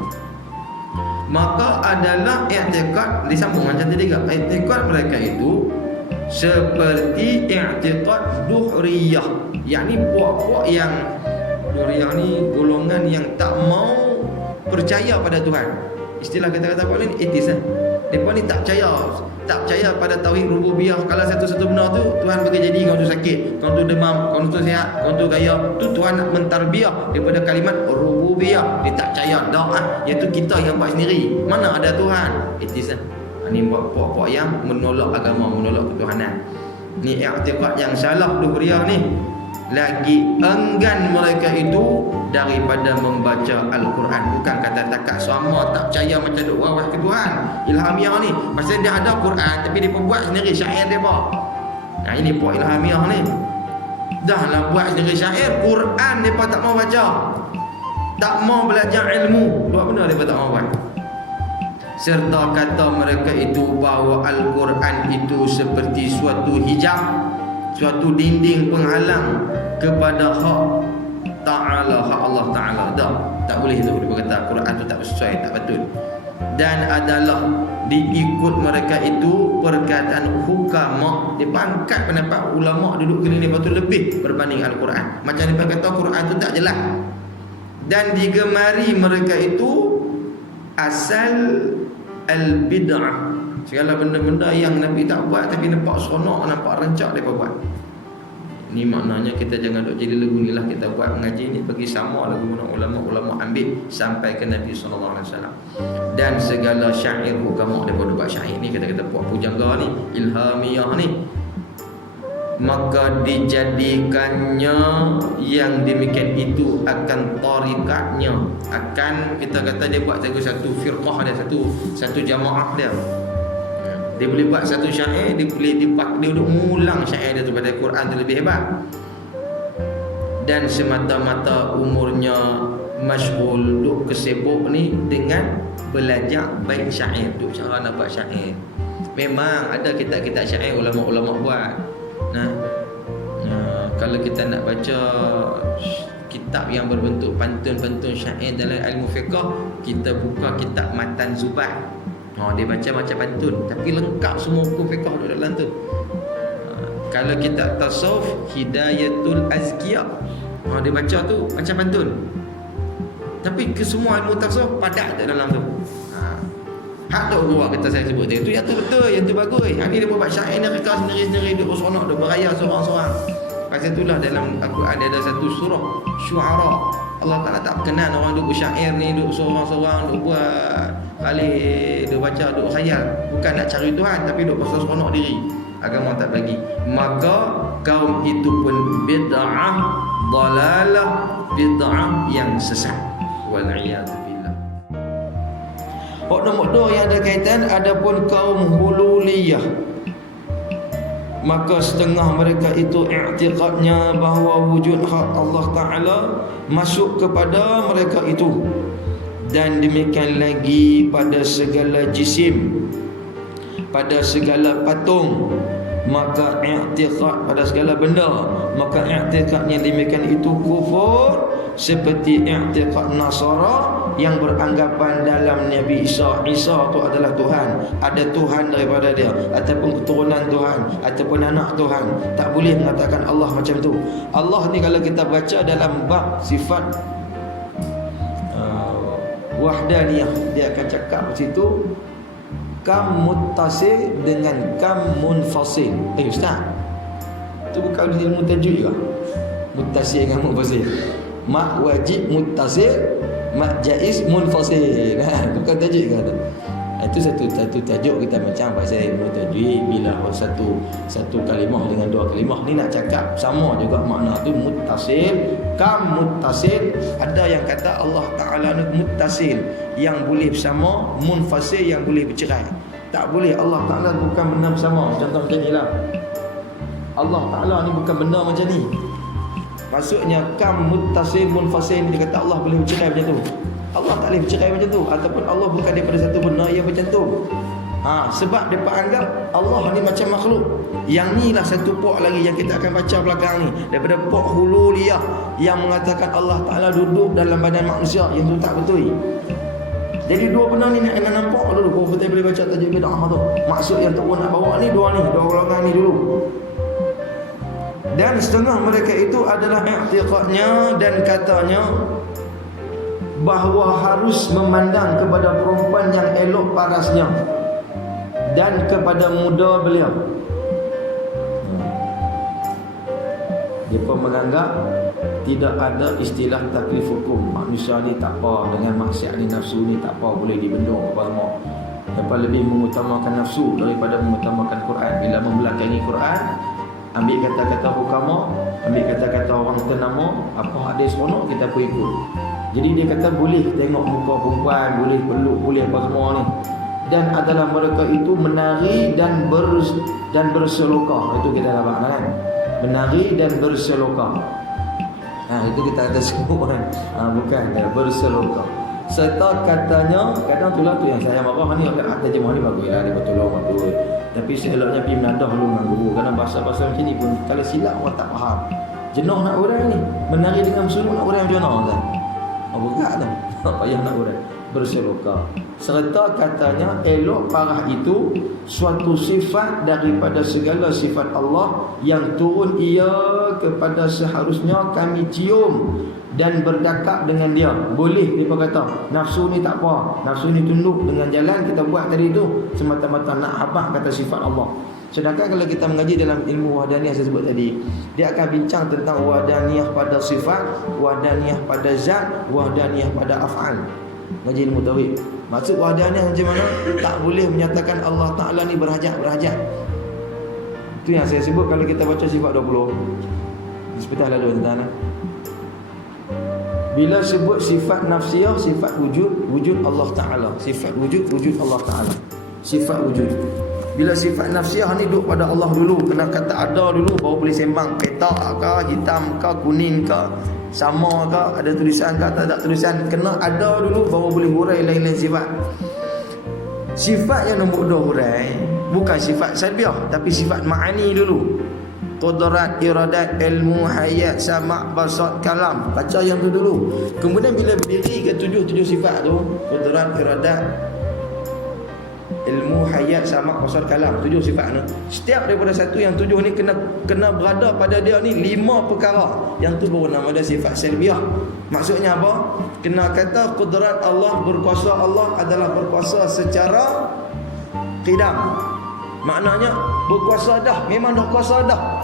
Maka adalah i'tiqad, disambung macam tadi juga. I'tiqad mereka itu seperti i'tiqad duhriyah. Yakni puak-puak yang duhriyah ni golongan yang tak mau percaya pada Tuhan. Istilah kata-kata apa ni? Atheist. Mereka ni tak percaya pada tauhid rububiyah. Kalau satu-satu benda tu Tuhan bagi jadi, kau tu sakit, kau tu demam, kau tu sihat, kau tu gaya, tu Tuhan nak mentarbiah daripada kalimat rububiyah. Dia tak percaya dah, iaitu kita yang buat sendiri. Mana ada Tuhan? Atheist. Ni buat puak-puak yang menolak agama, menolak ketuhanan. Ni i'tiqad yang salah duhriyah ni. Lagi enggan mereka itu daripada membaca Al-Quran. Bukan kata takat sama tak percaya macam duk wawah ke Tuhan. Ilhamiah ni pasal dia ada Quran tapi dia buat sendiri syair dia apa. Ini puak ilhamiah ni. Dah lah buat sendiri syair, Quran depa tak mau baca. Tak mau belajar ilmu. Dua benda depa tak mau buat. Serta kata mereka itu bahawa Al-Quran itu seperti suatu hijab, suatu dinding penghalang kepada hak Ta'ala, hak Allah Ta'ala. Tak boleh itu dia kata Quran itu tak sesuai, tak betul. Dan adalah diikut mereka itu perkataan hukama. Dia pangkat pendapat ulama duduk keliling lepas tu lebih berbanding Al-Quran. Macam dia kata Quran itu tak jelas. Dan digemari mereka itu asal al-bid'ah. Segala benda-benda yang Nabi tak buat tapi nampak seronok, nampak rancak dia buat. Ni maknanya kita jangan duk jadi lagu ni lah. Kita buat mengaji ni bagi sama lagu mana ulama-ulama ambil sampai ke Nabi SAW. Dan segala syair hukama dia buat syair ni, kata-kata puak pujangga ni, ilhamiyah ni, maka dijadikannya yang demikian itu akan tarikatnya, akan kita kata dia buat satu firqah dia, satu jamaah dia. Dia boleh buat satu syair, dia duduk mengulang syair dia tu pada Quran tu lebih hebat. Dan semata-mata umurnya masyghul, duk kesibuk ni dengan belajar baik syair, duk cara nak buat syair. Memang ada kitab-kitab syair ulama-ulama buat. Nah, kalau kita nak baca kitab yang berbentuk pantun-pantun syair dalam ilmu fiqh, kita buka kitab Matan Zubat. Dia baca macam pantun, tapi lengkap semua hukum fiqh di dalam tu. Kalau kitab tasawuf, Hidayatul Azkiyah, dia baca tu macam pantun, tapi ke semua ilmu tasawuf padat di dalam tu. Hak tu gua kata saya sebut tu yang tu betul, yang tu bagus. Hak ni dia buat syair ni reka sendiri-sendiri, dia seronok, dia beraya seorang-seorang. Pasal itulah dalam Al-Quran ada satu surah Syu'ara, Allah Ta'ala tak berkenan orang duk bersyair ni, duk seorang-seorang, duk buat kali, duk baca, duk khayal. Bukan nak cari Tuhan, tapi duk pasal seronok diri. Agama tak bagi. Maka kaum itu pun bid'ah, dalalah, bid'ah yang sesat. Wal'iyadu billah. Nombor 2 yang ada kaitan, adapun kaum hululiyah, maka setengah mereka itu i'tiqadnya bahawa wujud hak Allah Ta'ala masuk kepada mereka itu. Dan demikian lagi pada segala jisim, pada segala patung, maka i'tiqad pada segala benda, maka i'tiqadnya demikian itu kufur, seperti i'tiqad Nasara yang beranggapan dalam Nabi Isa itu adalah Tuhan, ada Tuhan daripada dia, ataupun keturunan Tuhan, ataupun anak Tuhan. Tak boleh mengatakan Allah macam tu. Allah ni kalau kita baca dalam bab sifat wahdaniyah, dia akan cakap di situ kam muttasil dengan kam munfasil. Ustaz, tu bukan ilmu tajwid ke? Muttasil dengan munfasil, mak wajib muttasil, mak jaiz munfasil. Bukan tajwid ke tu? Itu satu tajuk kita macam pasal ilmu tajwid, bila satu kalimah dengan dua kalimah ni nak cakap sama juga makna tu, muttasil, kam muttasil. Ada yang kata Allah Ta'ala ni muttasil yang boleh bersama, munfasil yang boleh bercerai. Tak boleh, Allah Ta'ala bukan benda bersama. Contoh macam ni lah, Allah Ta'ala ni bukan benda macam ni. Maksudnya kam muttasil munfasil, dia kata Allah boleh bercerai macam tu. Allah tak boleh bercerai macam tu, ataupun Allah bukan daripada satu benda yang macam tu. Sebab mereka anggap Allah ni macam makhluk. Yang ni lah satu pok lagi yang kita akan baca belakang ni, daripada pok hululiyah yang mengatakan Allah Ta'ala duduk dalam badan manusia, yang tu tak betul. Jadi dua benda ni nak kena nampak dulu, baru kita boleh baca tajuk bid'ah tu. Maksud yang tu nak bawa ni dua golongan ni dulu. Dan setengah mereka itu adalah i'tiqadnya dan katanya bahawa harus memandang kepada perempuan yang elok parasnya dan kepada muda beliau. Dia pun menganggap tidak ada istilah taklif hukum. Manusia ni tak apa, dengan maksiat ni, nafsu ni tak apa, boleh dibendung apa semua. Mereka lebih mengutamakan nafsu daripada mengutamakan Quran. Bila membelakangi Quran, ambil kata-kata hukama, ambil kata-kata orang ternama, apa ada seronok kita pun ikut. Jadi dia kata boleh tengok muka perempuan, boleh peluk, boleh apa semua ni. Dan adalah mereka itu menari dan berseloka. Itu kita dapat kan? Menari dan berseloka. Itu kita kata semua kan? Bukan, berseloka. Serta katanya, kadang itulah tu yang saya marah ni, terjemah ni bagus lah, dia betul lah bagus. Tapi seeloknya pergi menadah dulu dengan guru, kerana bahasa-bahasa macam ni pun kalau silap orang tak faham. Jenuh nak orang ni, menari dengan berseloka nak orang macam mana kan? Berat tu, tak payah nak urang. Berseloka. Serta katanya elok parah itu suatu sifat daripada segala sifat Allah yang turun ia kepada seharusnya kami cium dan berdakap dengan dia. Boleh dia kata nafsu ni tak apa, nafsu ni tunduk dengan jalan kita buat tadi tu semata-mata nak habaq kata sifat Allah. Sedangkan kalau kita mengaji dalam ilmu wahdaniyah saya sebut tadi, dia akan bincang tentang wahdaniyah pada sifat, wahdaniyah pada zat, wahdaniyah pada af'al. Ngaji ilmu tauhid. Maksud wahdaniyah macam mana? Tak boleh menyatakan Allah Ta'ala ni berhajat. Itu Itu yang saya sebut kalau kita baca sifat 20. Seperti lalu tuan-tuan. Bila sebut sifat nafsiyah, sifat wujud Allah Ta'ala. Sifat wujud Allah Ta'ala. Sifat wujud. Bila sifat nafsiyah ni duduk pada Allah dulu, kena kata ada dulu baru boleh sembang. Petak ke, hitam ke, kuning ke, sama ke, ada tulisan ke, tak ada tulisan. Kena ada dulu baru boleh hurai lain-lain sifat. Sifat yang nombor 2 hurai bukan sifat salbiah, tapi sifat ma'ani dulu. Qudrat, iradat, ilmu, hayat, sama', basat, kalam. Baca yang tu dulu. Kemudian bila berdiri ke 7 sifat tu, qudrat, iradat, ilmu, hayat, sama', basat, kalam. 7 sifat tu. Setiap daripada satu yang 7 ni kena berada pada dia ni 5 perkara. Yang tu baru nama dia sifat salbiah. Maksudnya apa? Kena kata qudrat Allah, berkuasa Allah adalah berkuasa secara qidam. Maknanya berkuasa dah, memang dah kuasa dah.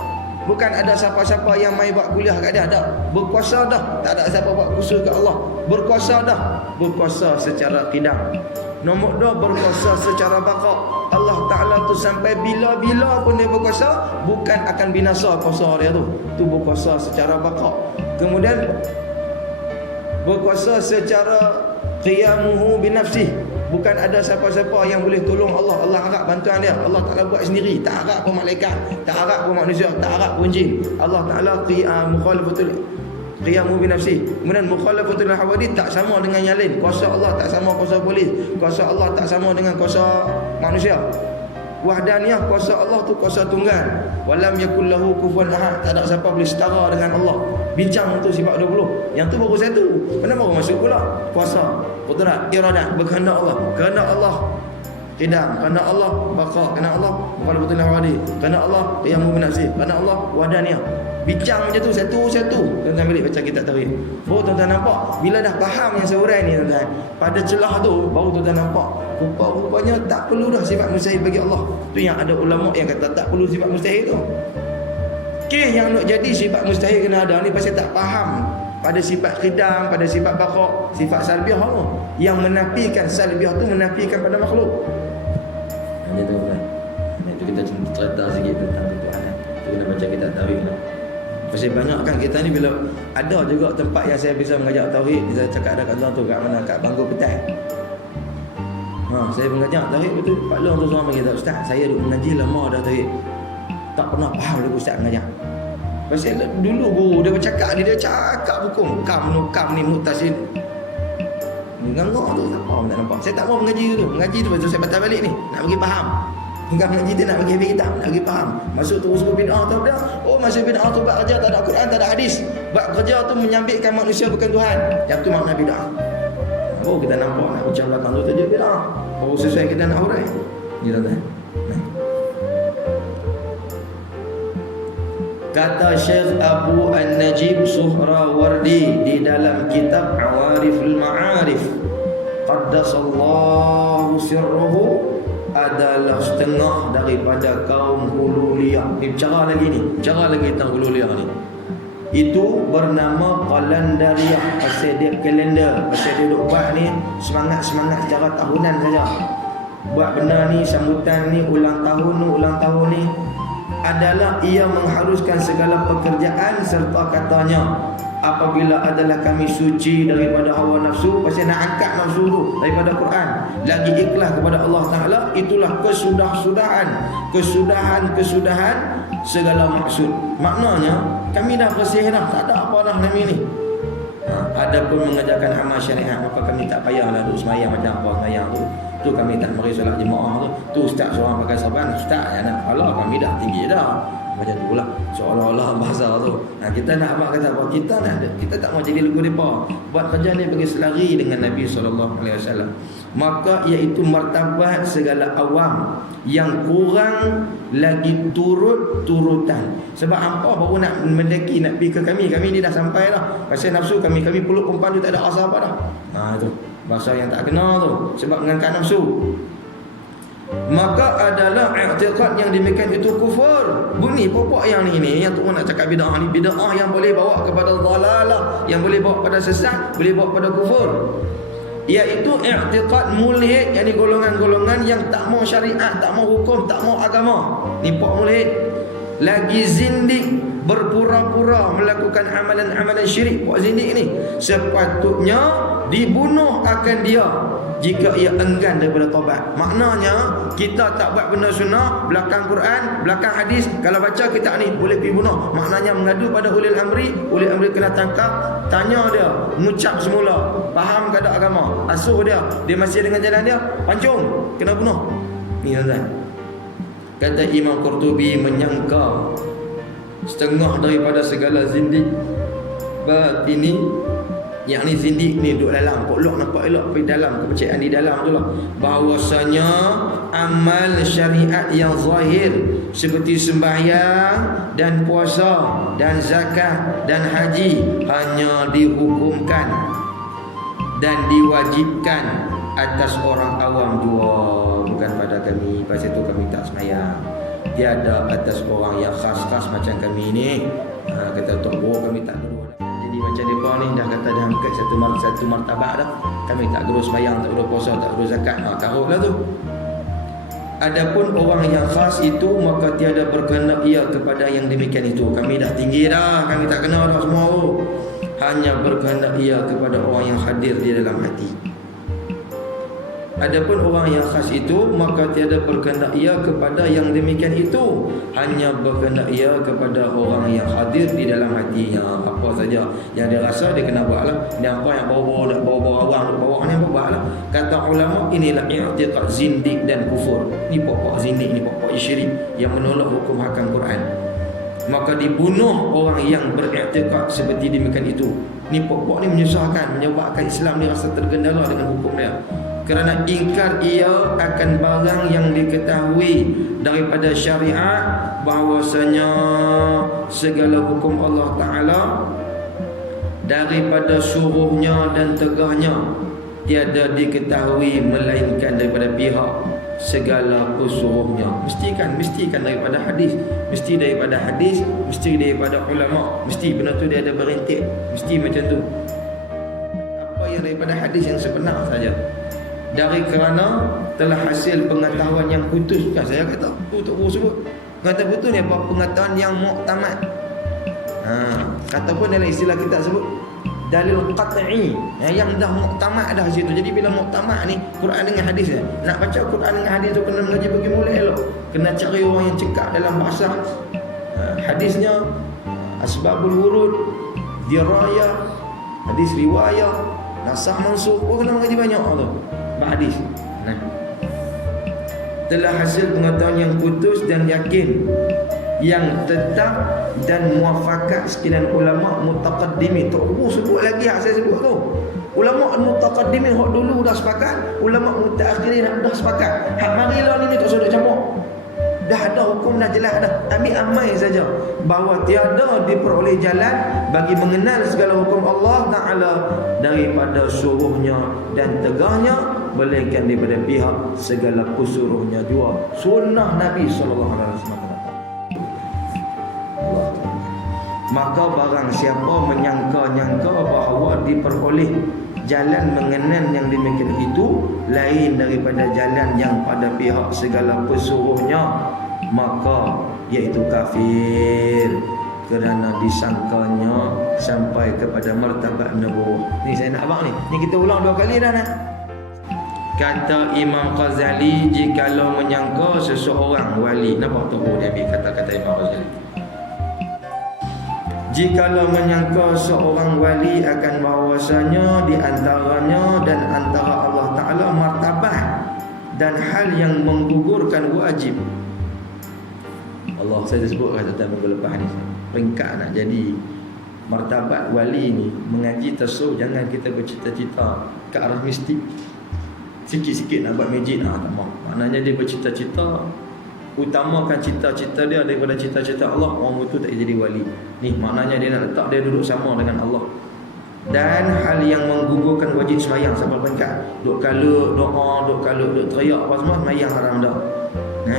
Bukan ada siapa-siapa yang mai buat kuliah kat dia, dah. Berkuasa dah, tak ada siapa buat kursus kat Allah. Berkuasa dah, berkuasa secara qidam. Nombor 2, berkuasa secara baqa. Allah Ta'ala tu sampai bila-bila pun dia berkuasa, bukan akan binasa kuasa dia tu. Tu berkuasa secara baqa. Kemudian berkuasa secara qiyamuhu binafsih. Bukan ada siapa-siapa yang boleh tolong Allah. Allah harap bantuan dia. Allah Ta'ala buat sendiri. Tak harap pun malaikat, tak harap pun manusia, tak harap pun jin. Allah Ta'ala mukhalafatul qiyamu binafsih. Kemudian mukhalafatul hawadith tak sama dengan yang lain. Kuasa Allah tak sama kuasa polis. Kuasa Allah tak sama dengan kuasa manusia. Wahdaniyah, kuasa Allah tu kuasa tunggal. Walam yakul lahu kufuwan ahad. Tak ada siapa boleh setara dengan Allah. Bincang untuk sifat 20. Yang tu baru satu. Kenapa baru masuk pula? Kuasa, qudrat, iradat, berkehendak Allah. Kehendak Allah qidam, kehendak Allah baqa, kehendak Allah mukhalafatul hawadith, kehendak Allah qiyamu binafsih, kehendak Allah wahdaniyah. Bincang macam tu satu-satu. Tuan-tuan balik baca kitab tauhid. Baru tuan-tuan nampak bila dah faham yang seurai ni tuan-tuan, pada celah tu baru tuan-tuan nampak rupanya tak perlu dah sifat mustahil bagi Allah. Tu yang ada ulama yang kata tak perlu sifat mustahil tu. Kes yang nak jadi sifat mustahil kena ada ni pasal tak faham pada sifat qidam, pada sifat baqa, sifat salbiah tu. Yang menafikan salbiah tu menafikan pada makhluk. Hanya tu kan. Itu kita cerita sikit tentang Tuhan. Kita kena baca kitab tauhid lah. Pasal banyak kan kita ni bila ada juga tempat yang saya bisa mengajar tauhid, saya cakap ada kat tu kat mana, kat Bangku Petai. Saya mengajar tauhid betul. Pak Long tu seorang berkata, "Ustaz, saya duk mengaji lama dah tauhid. Tak pernah faham lagi ustaz mengajar." Pasal dulu guru dia bercakap, dia cakap hukum kam ni mutasil. Ngangok tu tak faham, tak nampak. Saya tak mau mengaji tu. Mengaji tu pasal saya batal balik ni, nak bagi faham. Bukan mengaji tu nak bagi habis kitab, nak bagi faham. Masuk tu usul bid'ah tu dah. Oh, masuk bid'ah tu buat kerja tak ada Quran, tak ada hadis. Buat kerja tu menyambitkan manusia bukan Tuhan. Yang tu makna bid'ah. Oh, kita nampak nak ucap belakang tu je bid'ah. Oh, sesuai kita nak hurai. Ni tuan-tuan. Kata Syekh Abu An-Najib Suhrawardi di dalam kitab Awariful Ma'arif, qaddasallahu sirruhu, adalah setengah daripada kaum hululiyah. Ni bicara lagi tentang hululiyah ni. Itu bernama Qalandariyah. Pasal dia kalender, pasal dia duk buat ni semangat-semangat secara tahunan saja. Buat benda ni, sambutan ni, ulang tahun ni adalah ia mengharuskan segala pekerjaan serta katanya, apabila adalah kami suci daripada hawa nafsu, pasal nak angkat nafsu tu daripada Quran, lagi ikhlas kepada Allah Ta'ala, itulah kesudahan segala maksud. Maknanya kami dah bersih dah, tak ada apa dah kami ni. Adapun mengerjakan amal syariat, maka kami tak payahlah duk semayang macam apa semayang tu kami tak mari solat jemaah tu ustaz seorang pakai saban, ustaz ya nak Allah kami dah tinggi dah. Macam tu pula seolah-olah bahasa tu. Kita nak apa kata apa? Kita tak mau jadi lugu depa. Buat kerja ni bagi selari dengan Nabi SAW. Maka iaitu martabat segala awam yang kurang lagi turut-turutan. Sebab apa baru nak mendaki nak pergi ke kami ni dah sampai dah. Pasal nafsu kami peluk perempuan tu tak ada rasa apa dah. Itu bahasa yang tak kena tu, sebab mengangkat nafsu. Maka adalah i'tiqad yang demikian itu kufur. Bunyi pokok yang ni yang tu nak cakap bid'ah ni, bid'ah yang boleh bawa kepada dhalalah, yang boleh bawa pada sesat, boleh bawa pada kufur. Iaitu i'tiqad mulhid, yakni golongan-golongan yang tak mau syariat, tak mau hukum, tak mau agama. Ni pok mulhid. lagi zindik, berpura-pura melakukan amalan-amalan syirik. Buat zindik ni sepatutnya dibunuh akan dia jika ia enggan daripada taubat. Maknanya kita tak buat benda sunnah, belakang Quran, belakang hadis, kalau baca kita ni boleh pergi bunuh. Maknanya mengadu pada ulil amri kena tangkap, tanya dia, mengucap semula, faham ke tak agama, asuh dia masih dengan jalan dia, pancung, kena bunuh. Ni tuan-tuan, kata Imam Qurtubi, menyangka setengah daripada segala zindik batini, yakni zindik ni duduk dalam, poklok nampak elok pergi dalam, kepercayaan di dalam tu lah, bahawasanya amal syariat yang zahir seperti sembahyang dan puasa dan zakat dan haji hanya dihukumkan dan diwajibkan atas orang awam jua, bukan pada kami. Pasal itu kami tak sembahyang. Tiada atas orang yang khas-khas macam kami ni. Kata Tok Guru, kami tak guru. Jadi macam mereka ni dah kata dah angkat satu martabat dah. Kami tak guru sembahyang, tak guru puasa, tak guru zakat. Karutlah tu. Adapun orang yang khas itu, maka tiada berkehendak ia kepada yang demikian itu. Kami dah tinggi dah, kami tak kenal dah semua tu. Hanya berkehendak ia kepada orang yang hadir di dalam hati. Adapun orang yang khas itu, maka tiada berkehendak ia kepada yang demikian itu. Hanya berkehendak ia kepada orang yang hadir di dalam hatinya. Apa saja yang dia rasa, dia kena buat lah. Ini apa yang bawa-bawa awang, bawa ni apa buat lah. Kata ulama, inilah i'tiqad zindik dan kufur. Ni pokok zindik, ni pokok syirik yang menolak hukum hakam Quran. Maka dibunuh orang yang beriktikad seperti demikian itu. Ni pokok ni menyusahkan, menyebabkan Islam ni rasa tergendala dengan hukum dia. Kerana ingkar ia akan barang yang diketahui daripada syariat, bahawasanya segala hukum Allah Ta'ala daripada suruhnya dan tegahnya tiada diketahui melainkan daripada pihak segala pesuruhnya. Mesti kan daripada hadis, mesti daripada hadis, mesti daripada ulama, mesti benda tu dia ada berintik, mesti macam tu. Apa yang daripada hadis yang sebenar saja, dari kerana telah hasil pengetahuan yang putus. Kan saya kata, tak perlu sebut pengetahuan putus ni apa? Pengetahuan yang muktamad. Ataupun dalam istilah kita sebut dalil qat'i, yang dah muktamad dah situ. Jadi bila muktamad ni Quran dengan hadis ni, nak baca Quran dengan hadis tu kena mengaji bagi mulai elok. Kena cari orang yang cekap dalam bahasa hadisnya, asbabul wurud, dirayah, hadis riwayah, nasah mansukh. Kena mengaji banyak tu hadis. Telah hasil pengetahuan yang putus dan yakin, yang tetap dan muafakat sekalian ulama mutaqaddimin. Tak perlu sebut lagi hak saya sebut tu. Ulama mutaqaddimin hak dulu dah sepakat, ulama mutaakhirin dah sepakat. Hak marilah ni tak usah campur. Dah ada hukum, dah jelas dah. Ambil amai saja bahawa tiada diperoleh jalan bagi mengenal segala hukum Allah Ta'ala daripada suruhnya dan tegahnya, melainkan daripada pihak segala pesuruhnya jua. Sunnah Nabi SAW. Maka barang siapa menyangka-nyangka bahawa diperoleh jalan mengenal yang demikian itu lain daripada jalan yang pada pihak segala pesuruhnya, maka iaitu kafir, kerana disangkanya sampai kepada martabat nubuwah. Ni saya nak abang ni kita ulang 2 kali dah nak. Kata Imam Ghazali, jikalau menyangka seseorang wali, nampak tu dia ambil kata-kata Imam Ghazali. Jikalau menyangka seorang wali akan bahawasanya di antaranya dan antara Allah Ta'ala martabat dan hal yang menggugurkan wajib. Allah saya sebut kata minggu lepas ni, peringkat nak jadi martabat wali ni, mengaji tasawuf jangan kita bercita-cita ke arah mistik. Sikit-sikit nak buat masjid, tak mahu. Maknanya dia bercita-cita, utamakan cita-cita dia daripada cita-cita Allah, orang itu tak jadi wali. Ni maknanya dia nak letak dia duduk sama dengan Allah. Dan hal yang menggugurkan wajib sembahyang sampai peringkat duk kalut doa, duk kalut duk teriak apa semua, sembahyang haram dah.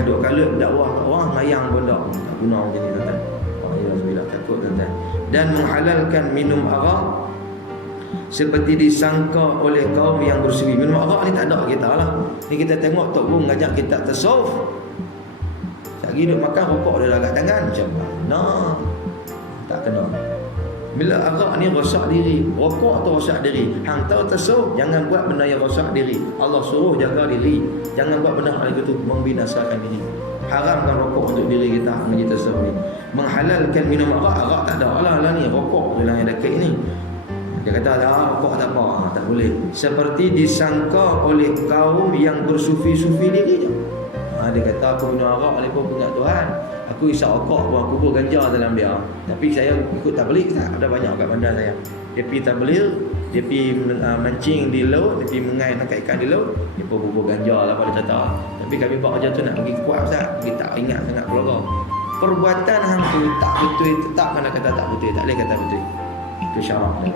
Duk kalut dakwah orang, sembahyang pun dah. Tak guna macam ni tuan-tuan. Alhamdulillah, takut tuan-tuan. Dan menghalalkan minum arak seperti disangka oleh kaum yang bersuri. Minum arak ni tak ada kita lah. Ni kita tengok Tok Guru ngajak kita tasawuf. Lagi duk makan rokok dia dah kat tangan macam mana? Tak kena. Bila arak ni rosak diri, rokok tu rosak diri. Hang tahu tasawuf, jangan buat benda yang rosak diri. Allah suruh jaga diri. Jangan buat benda hal itu membinasakan diri. Haramkan rokok untuk diri kita menjadi tasawuf ni. Menghalalkan minum arak tak ada. Alah ni rokok tu lah yang dekat ni. Dia kata rokok tak apa, tak boleh. Seperti disangka oleh kaum yang bersufi-sufi diri je. Dia kata aku minum arak ni pun ingat Tuhan. Aku isap rokok pun aku pun ganja dalam dia. Tapi saya ikut tabligh tak. Ada banyak kat bandar saya. Dia pergi tabligh, dia pergi mancing di laut, dia pergi mengai tangkap ikan di laut, dia pun bubur ganja lah pada kata. Tapi kami buat kerja tu nak pergi kuat Ustaz. Kita tak ingat sangat keluarga. Perbuatan hang tu tak betul, tetap mana kata tak betul, tak boleh kata betul. Itu syarat dia.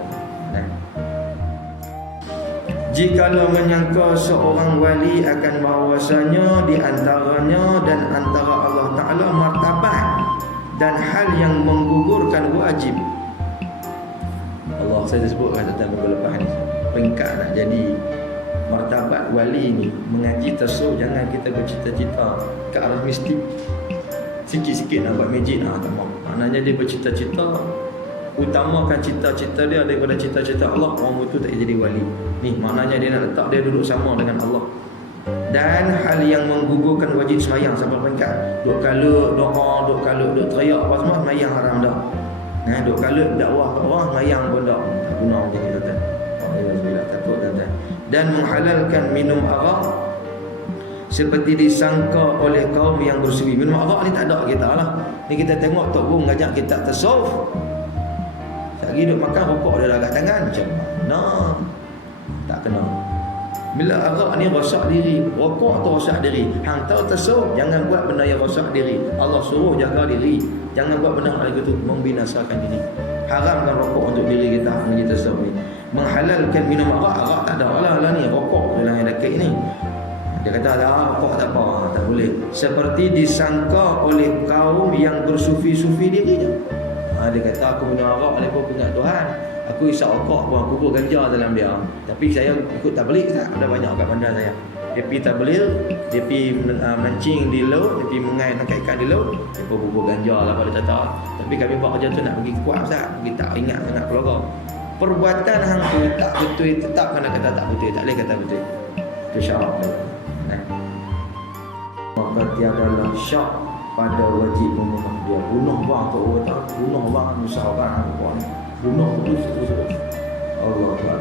Jikalau menyangka seorang wali akan bahawasanya di antaranya dan antara Allah Ta'ala martabat dan hal yang menggugurkan wajib. Allah saya sebutkan tentang minggu lepas ni. Peringkat nak jadi martabat wali ni, mengaji tasawuf jangan kita bercita-cita ke arah mistik. Sikit-sikit nak buat magic tak mau. Maknanya dia bercita-cita, utamakan cita-cita dia daripada cita-cita Allah, orang itu tak jadi wali. Ni maknanya dia nak letak dia duduk sama dengan Allah. Dan hal yang menggugurkan wajib sembahyang sampai peringkat duk kalut doa, duk kalut duk teriak apa semua sembahyang haram dah. Duk kalut dakwah kat orang sembahyang pun dah tak guna macam ni tuan-tuan. Alhamdulillah takut tuan-tuan. Dan menghalalkan minum arak seperti disangka oleh kaum yang bersufi. Minum arak ni tak ada kita lah. Ni kita tengok Tok Guru ngajak kita tasawuf. Lagi duk makan rokok dia dah kat tangan macam mana? Tak kena. Bila arak ni rosak diri, rokok tu rosak diri. Hang tahu tasawuf, jangan buat benda yang rosak diri. Allah suruh jaga diri. Jangan buat benda hal itu membinasakan diri. Haramkan rokok untuk diri kita menjadi tasawuf ni. Menghalalkan minum arak tak ada. Alah ni rokok tu lah yang dekat ni. Dia kata rokok tak apa, tak boleh. Seperti disangka oleh kaum yang bersufi-sufi diri je. Dia kata aku minum arak ni pun ingat Tuhan. Aku isap rokok pun aku pun ganja dalam dia. Tapi saya ikut tabligh tak. Ada banyak kat bandar saya. Dia pergi tabligh, dia pergi mancing di laut, dia pergi mengai tangkap ikan di laut, dia pun bubur ganja lah pada kata. Tapi kami buat kerja tu nak pergi kuat Ustaz. Kita tak ingat sangat keluarga. Perbuatan hang tu tak betul, tetap mana kata tak betul, tak boleh kata betul. Itu syarat dia. Maka tiadalah syak pada wajib membunuh dia. Bunuh bang tu orang tak, bunuh bang musuh orang apa ni. Bunuh terus. Allah Akbar.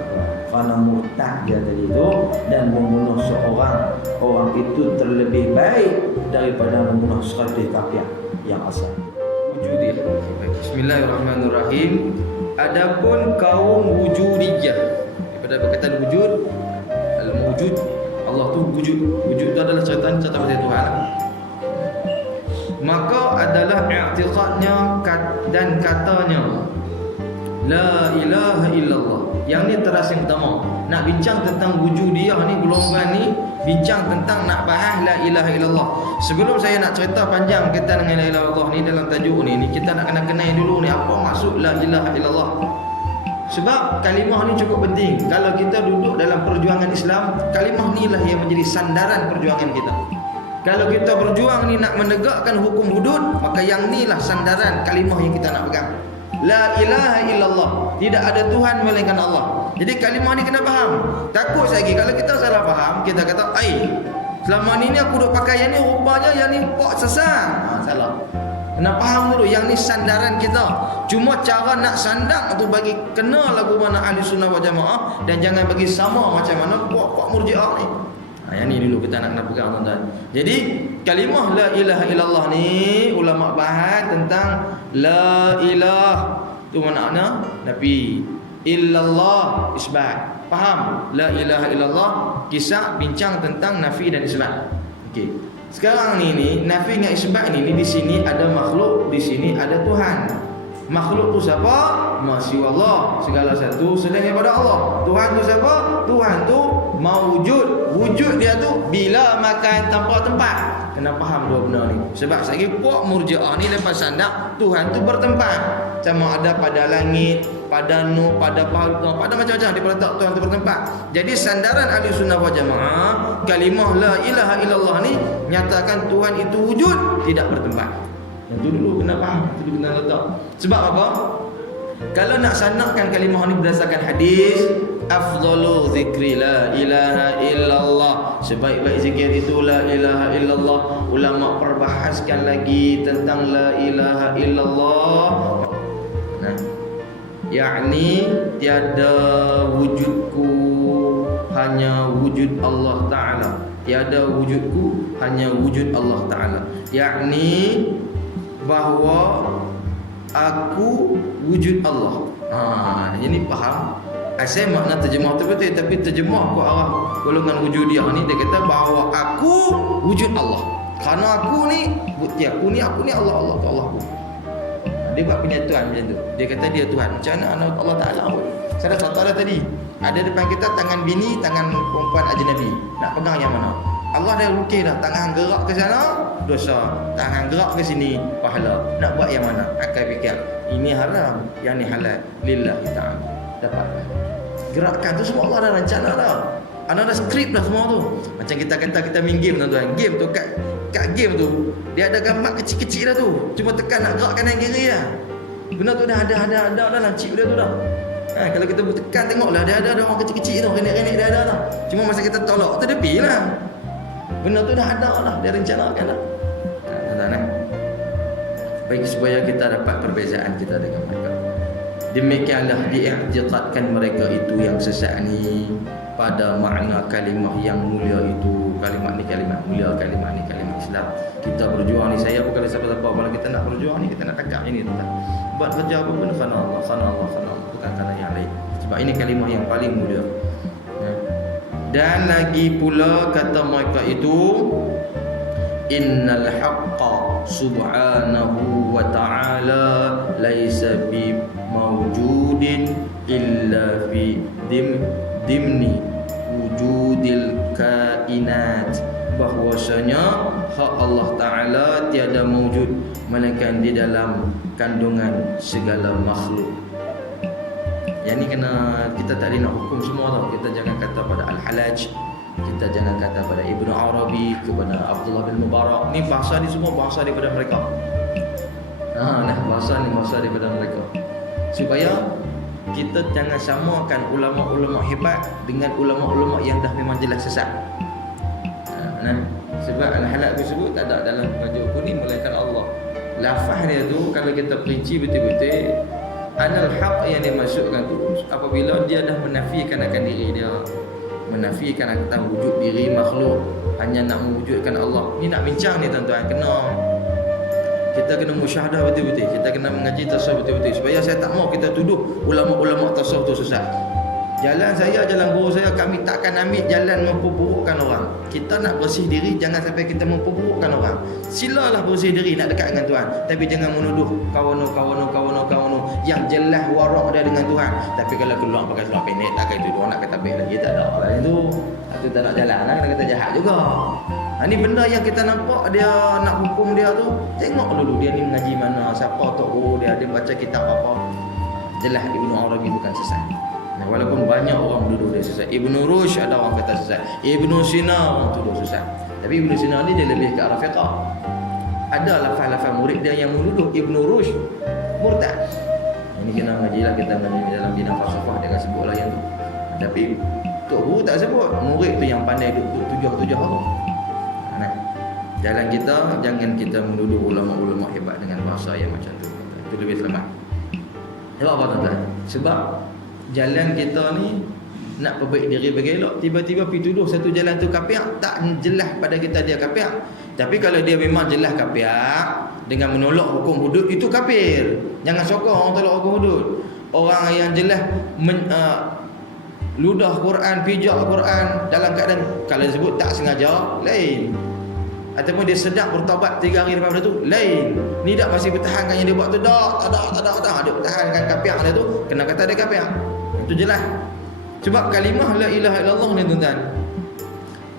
Kerana murtad dia tadi itu dan membunuh seorang, orang itu terlebih baik daripada membunuh 100 kafir yang asal. Wujudiyah. Bismillahirrahmanirrahim. Adapun kaum wujudiyah, daripada perkataan wujud, al-wujud, Allah tu wujud. Wujud itu adalah cerita pasal Tuhan. Maka adalah i'tiqadnya dan katanya la ilaha illallah. Yang ni teras yang pertama. Nak bincang tentang wujudiyah ni, golongan ni bincang tentang nak bahas la ilaha illallah. Sebelum saya nak cerita panjang kita dengan la ilaha illallah ni dalam tajuk ni kita nak kena kenal dulu ni apa maksud la ilaha illallah. Sebab kalimah ni cukup penting. Kalau kita duduk dalam perjuangan Islam, kalimah ni lah yang menjadi sandaran perjuangan kita. Kalau kita berjuang ni nak menegakkan hukum hudud, maka yang ni lah sandaran kalimah yang kita nak pegang. La ilaha illallah. Tidak ada Tuhan melainkan Allah. Jadi kalimah ni kena faham. Takut lagi kalau kita salah faham, kita kata, selama ni aku duk pakai yang ni, rupanya yang ni pok sesat. Salah. Kena faham dulu, yang ni sandaran kita. Cuma cara nak sandang tu bagi kena lagu mana ahli sunnah wal jamaah, dan jangan bagi sama macam mana puak-puak murji'ah ni. Yang ni dulu kita nak kena pegang tuan-tuan. Jadi kalimah la ilaha illallah ni ulama bahas tentang la ilah tu makna nafi, illallah isbat. Faham? La ilaha illallah kisah bincang tentang nafi dan isbat. Okey. Sekarang ni nafi dengan isbat ni di sini ada makhluk, di sini ada Tuhan. Makhluk tu siapa? Masih Allah, segala satu selain daripada Allah. Tuhan tu siapa? Tuhan tu mawujud. Wujud dia tu bila makan tanpa tempat. Kena faham dua benda ni. Sebab sekali puak murji'ah ni lepas sandak Tuhan tu bertempat. Sama ada pada langit, pada nur, pada pahala, pada macam-macam dia letak Tuhan tu bertempat. Jadi sandaran ahli sunnah wal jamaah, kalimah la ilaha illallah ni nyatakan Tuhan itu wujud, tidak bertempat. Yang tu dulu kena faham, itu dulu kena letak. Sebab apa? Kalau nak sanakkan kalimah ni berdasarkan hadis, afdalu zikri la ilaha illallah, sebaik-baik zikir itu la ilaha illallah. Ulama perbahaskan lagi tentang la ilaha illallah. Nah, yakni tiada wujudku, hanya wujud Allah Ta'ala. Tiada wujudku, hanya wujud Allah Ta'ala. Yakni bahawa aku wujud Allah. Ini faham? Asal makna terjemah tu betul, tapi terjemah ke arah golongan wujudiyah ni, dia kata bahawa aku wujud Allah. Kerana aku ni bukti aku ni Allah, Allah tu Allah aku. Dia buat penyatuan macam tu. Dia kata dia Tuhan. Macam mana Allah Ta'ala pun. Saya dah contoh dah tadi. Ada depan kita tangan bini, tangan perempuan ajnabi. Nak pegang yang mana? Allah dah rukih dah. Tangan gerak ke sana, dosa. Tangan gerak ke sini, pahala. Nak buat yang mana? Akal fikir. Ini haram, yang ni halal. Lillahi ta'ala. Dapat. Gerakan tu semua Allah dah rencana dah. Ada skrip dah semua tu. Macam kita kata kita main game tuan-tuan. Game tu kat game tu dia ada gambar kecil-kecil dah tu. Cuma tekan nak gerak kanan kiri lah. Benda tu dah ada dalam chip dia tu dah. Kalau kita tekan tengoklah dia ada orang kecil-kecil tu, renek-renek dia ada lah. Cuma masa kita tolak terdepi lah. Benda tu dah ada lah, dia rencanakan dah. Tuan-tuan baik supaya kita dapat perbezaan kita dengan mereka. Demikianlah diiktikadkan mereka itu yang sesat ni pada makna kalimah yang mulia itu. Kalimat ni kalimat mulia, kalimat ni kalimat Islam. Kita berjuang ni, saya bukan siapa-siapa. Kalau kita nak berjuang ni, kita nak tegak ini tuan. Buat kerja apa pun kerana Allah, kerana Allah, kerana Allah, bukan kerana yang lain. Sebab ini kalimah yang paling mulia. Dan lagi pula kata mereka itu, innal haqqa subhanahu wa ta'ala laisa bi mawjudin illa fi dimni wujudil kainat, bahwasanya hak Allah Ta'ala tiada mewujud melainkan di dalam kandungan segala makhluk. Yang ni kena, kita tak boleh nak hukum semua tau. Kita jangan kata pada Al-Halaj, kita jangan kata pada Ibnu Arabi, kepada Abdullah bin Mubarak. Ni bahasa ni semua bahasa daripada mereka. Bahasa ni bahasa daripada mereka. Supaya kita jangan samakan ulama-ulama hebat dengan ulama-ulama yang dah memang jelas sesat. Sebab Al-Halaj tersebut tak ada dalam pengajian hukum ni melainkan Allah. Lafaz dia tu kalau kita perinci betul-betul, anal haq yang dimaksudkan tu apabila dia dah menafikan akan diri dia, menafikan akan wujud diri makhluk, hanya nak mewujudkan Allah. Ni nak bincang ni tuan-tuan, kita kena musyahadah betul-betul, kita kena mengaji tasawuf betul-betul. Supaya saya tak mau kita tuduh ulama-ulama tasawuf tu sesat. Jalan saya, jalan guru saya, kami takkan ambil jalan memperburukkan orang. Kita nak bersih diri, jangan sampai kita memperburukkan orang. Silalah bersih diri nak dekat dengan Tuhan, tapi jangan menuduh kawan yang jelas warak dia dengan Tuhan. Tapi kalau keluar pakai seluar pendek, tak kata itu nak kata baik lagi, tak ada lah itu. Itu tak nak jalan lah, kena kata jahat juga. Ini benda yang kita nampak dia nak hukum dia tu, tengok dulu dia ni mengaji mana, siapa tok guru dia baca kitab apa. Jelas Ibnu Arabi bukan sesat. Walaupun banyak orang menuduh dia sesat. Ibnu Rushd ada orang kata sesat. Ibnu Sina orang tuduh sesat. Tapi Ibnu Sina ni dia lebih ke arah fiqh. Ada lafaz-lafaz murid dia yang menuduh Ibnu Rushd murtad. Ini kena mengajilah, kita mengaji dalam bidang falsafah, dia sebutlah yang tu. Tapi tok guru tak sebut. Murid tu yang pandai duk tujuh-tujuh tu. Jalan kita, jangan kita menuduh ulama-ulama hebat dengan bahasa yang macam tu. Itu lebih selamat. Sebab apa tuan-tuan? Sebab jalan kita ni nak perbaik diri bagi elok, tiba-tiba pergi tuduh satu jalan tu kafir, tak jelas pada kita dia kafir. Tapi kalau dia memang jelas kafir dengan menolak hukum hudud, itu kafir. Jangan sokong orang tolak hukum hudud. Orang yang jelas ludah Quran, pijak Quran dalam keadaan kalau disebut tak sengaja, lain. Ataupun dia sedap bertaubat 3 hari lepas tu, lain. Ni tak masih bertahankan yang dia buat tu, tak ada. Dia bertahankan kafir dia tu, kena kata dia kafir. Itu jelas. Sebab kalimah la ilaha illallah ni tuan-tuan,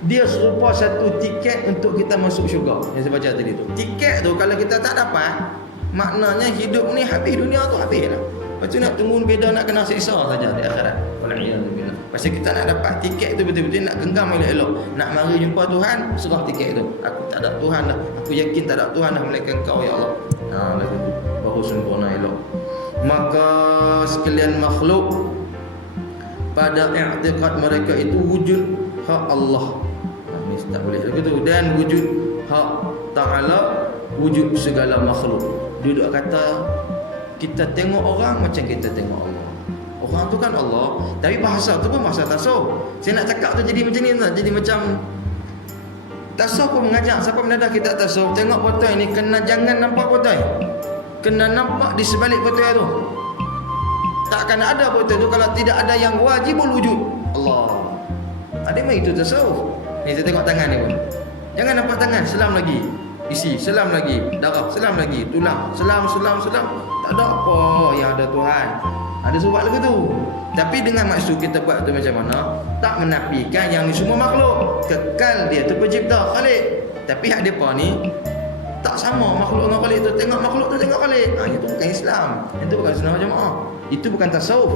dia serupa satu tiket untuk kita masuk syurga. Yang saya baca tadi tu. Tiket tu kalau kita tak dapat, maknanya hidup ni habis, dunia tu habis lah. Lepas tu nak tunggu beda nak kena siksa saja di akhirat. Wal'iyadzubillah. Pasal kita nak dapat tiket tu betul-betul nak genggam elok-elok. Nak mari jumpa Tuhan, serah tiket tu. Aku tak ada Tuhan dah. Aku yakin tak ada Tuhan dah melainkan Kau ya Allah. Lagu tu baru sempurna elok. Maka sekalian makhluk pada i'tiqad mereka itu wujud hak Allah. Ini tak boleh lagu tu. Dan wujud hak Ta'ala, wujud segala makhluk. Duduk kata kita tengok orang macam kita tengok Allah. Orang tu kan Allah, tapi bahasa tu pun bahasa tasawuf. Saya nak cakap tu jadi macam ni tak? Jadi macam tasawuf pun mengajak siapa menadah kita tasawuf, tengok potoi ni kena jangan nampak potoi. Kena nampak di sebalik potoi tu. Takkan ada potoi tu kalau tidak ada yang wajibul wujud. Allah. Ada mai itu tasawuf. Ni saya tengok tangan ni pun. Jangan nampak tangan, selam lagi. Isi, selam lagi, darah, selam lagi, tulang, selam. Tak ada apa yang ada Tuhan. Ada sebab lagu tu. Tapi dengan maksud kita buat tu macam mana? Tak menafikan yang ni semua makhluk. Kekal dia tu pencipta, Khalik. Tapi hak depa ni tak sama makhluk dengan Khalik tu. Tengok makhluk tu tengok Khalik. Itu bukan Islam. Itu bukan sunnah jemaah. Itu bukan tasawuf.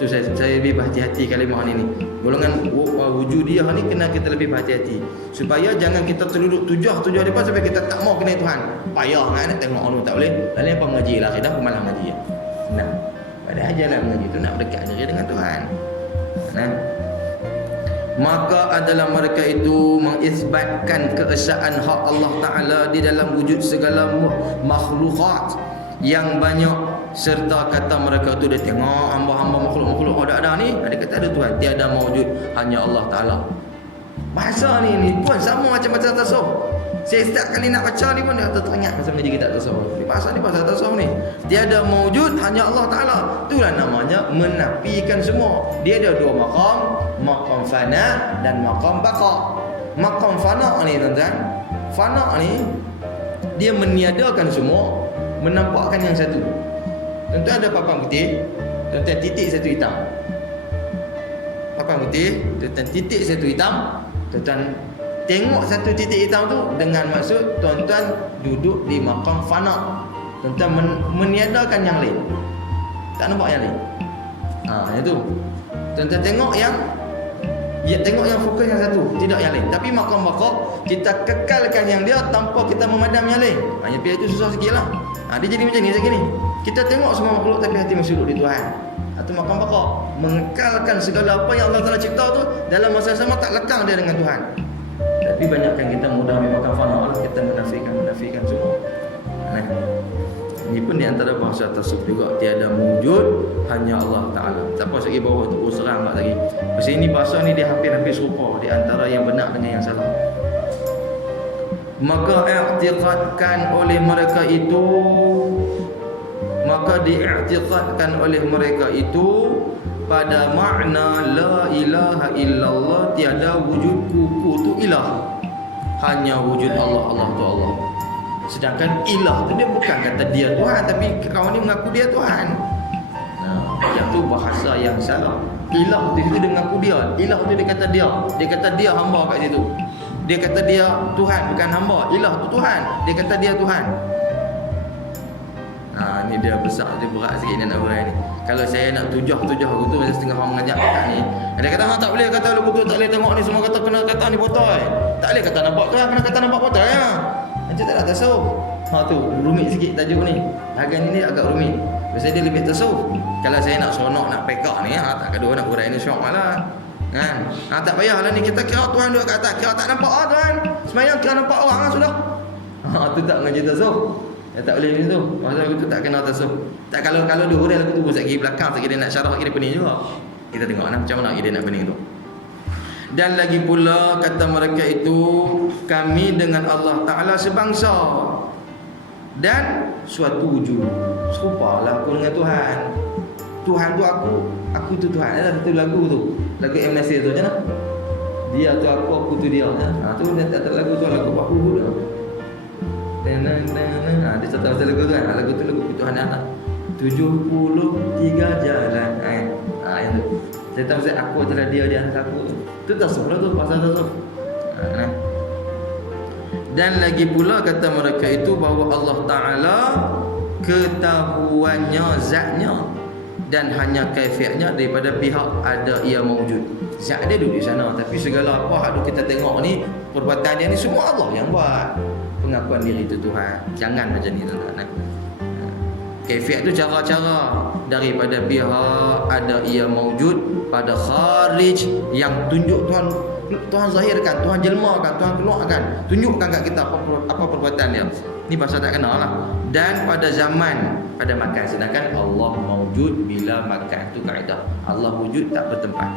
Itu saya lebih berhati-hati kalimah ni. Golongan wujudiyah ni kena kita lebih berhati-hati supaya jangan kita terduduk tujah depan sampai kita tak mau kenal Tuhan. Payah nak tengok orang tak boleh. Lalu apa mengaji lah kita malah mengaji. Nah, pada ajalah mengaji tu nak berdekat diri dengan Tuhan. Nah, maka adalah mereka itu mengisbatkan keesaan hak Allah Ta'ala di dalam wujud segala makhlukat yang banyak, serta kata mereka tu dia tengok hamba-hamba makhluk-makhluk ada ni, ada kata ada Tuhan, tiada mawujud, hanya Allah Ta'ala. Bahasa ni pun sama macam bahasa tasawuf. Saya setiap kali nak baca ni pun dia teringat masa menjadi kitab tasawuf. Bahasa ni bahasa tasawuf ni. Tiada mawujud, hanya Allah Ta'ala. Itulah namanya menafikan semua. Dia ada dua maqam fana dan maqam baqa. Maqam fana ni tuan-tuan, fana ni dia meniadakan semua, menampakkan yang satu. Tuan-tuan ada papan putih, tuan-tuan titik satu hitam. Papan putih, tuan-tuan titik satu hitam. Tuan-tuan tengok satu titik hitam tu dengan maksud tuan-tuan duduk di maqam fana. Tuan-tuan meniadakan yang lain. Tak nampak yang lain. Itu. Tuan-tuan tengok yang fokus yang satu, tidak yang lain. Tapi maqam baqa kita kekalkan yang dia tanpa kita memadam yang lain. Hanya itu susah sikitlah. Dia jadi macam ni segini. Kita tengok semua makhluk tapi hati masih duduk di Tuhan. Atau maqam baqa, mengekalkan segala apa yang Allah Taala cipta tu dalam masa yang sama, tak lekang dia dengan Tuhan. Tapi banyakkan kita mudah ambil maqam fana, kita menafikan semua. Ini pun di antara bahasa tasawuf juga, tiada wujud, hanya Allah Ta'ala. Siapa segi bawah tu serang tak lagi. Pasal ini bahasa ni dia hampir-hampir serupa di antara yang benar dengan yang salah. Maka i'tiqadkan oleh mereka itu, maka diiktikadkan oleh mereka itu pada makna la ilaha illallah, tiada wujud kuku tu ilah, hanya wujud Allah, Allah tu Allah. Sedangkan ilah tu dia bukan kata dia Tuhan, tapi kawan ni mengaku dia Tuhan. Yang tu bahasa yang salah. Ilah tu dia mengaku dia, ilah tu dia kata dia hamba kat situ. Dia kata dia Tuhan, bukan hamba. Ilah tu Tuhan, dia kata dia Tuhan. Ni dia besar, dia berat sikit ni nak berai ni. Kalau saya nak tujah aku tu macam setengah orang mengajak kat ni. Dia kata tak boleh kata lagu tu, tak boleh tengok ni semua kata kena kata ni botol. Tak boleh kata nampak tu, kena kata nampak botol ya. Macam tak nak tasawuf. Tu rumit sikit tajuk ni. Bahagian ni agak rumit. Pasal dia lebih tasawuf. Kalau saya nak seronok nak pekak ni, tak gaduh nak berai ni syok malah. Kan? Tak payahlah ni, kita kira Tuhan duduk kat atas, kira tak nampak Tuhan. Semayang kira nampak orang sudah. Tu tak ngaji tasawuf. Tak boleh macam tu. Masa aku tu tak kenal tasawuf. Tak kalau dia huraian lagu tu sekali belakang, sekali dia nak syarah, sekali dia pening juga. Kita tengok macam mana dia nak pening tu. Dan lagi pula kata mereka itu, kami dengan Allah Ta'ala sebangsa dan suatu wujud. Serupalah aku dengan Tuhan. Tuhan tu aku tu Tuhan. Ada satu lagu tu, lagu M. Nasir tu macam mana? Dia tu aku tu dia. Tu dia tak ada lagu tu, lagu Pak Hulu tu. Dia cerita pasal lagu tu kan. Lagu tu lagu Tuhan anak 73 jalan yang tu. Saya tahu pasal aku adalah dia di atas aku tu. Tu tasawuf lah tu, pasal tasawuf. Dan lagi pula kata mereka itu bahawa Allah Ta'ala ketahuannya zatnya dan hanya kaifiatnya daripada pihak ada ia mawujud. Zat dia duduk di sana, tapi segala apa hak kita tengok ni, perbuatan dia ni semua Allah yang buat. Pengakuan diri itu Tuhan. Jangan macam ni tuan-tuan. Kaifiat tu cara-cara daripada pihak ada ia mawujud pada kharij yang tunjuk Tuhan zahirkan, Tuhan jelmakan, Tuhan keluarkan, tunjukkan kat kita apa perbuatan dia. Ni pasal tak kenal lah. Dan pada zaman pada makan, sedangkan Allah mawujud bila makan, tu kaedah. Allah wujud tak bertempat.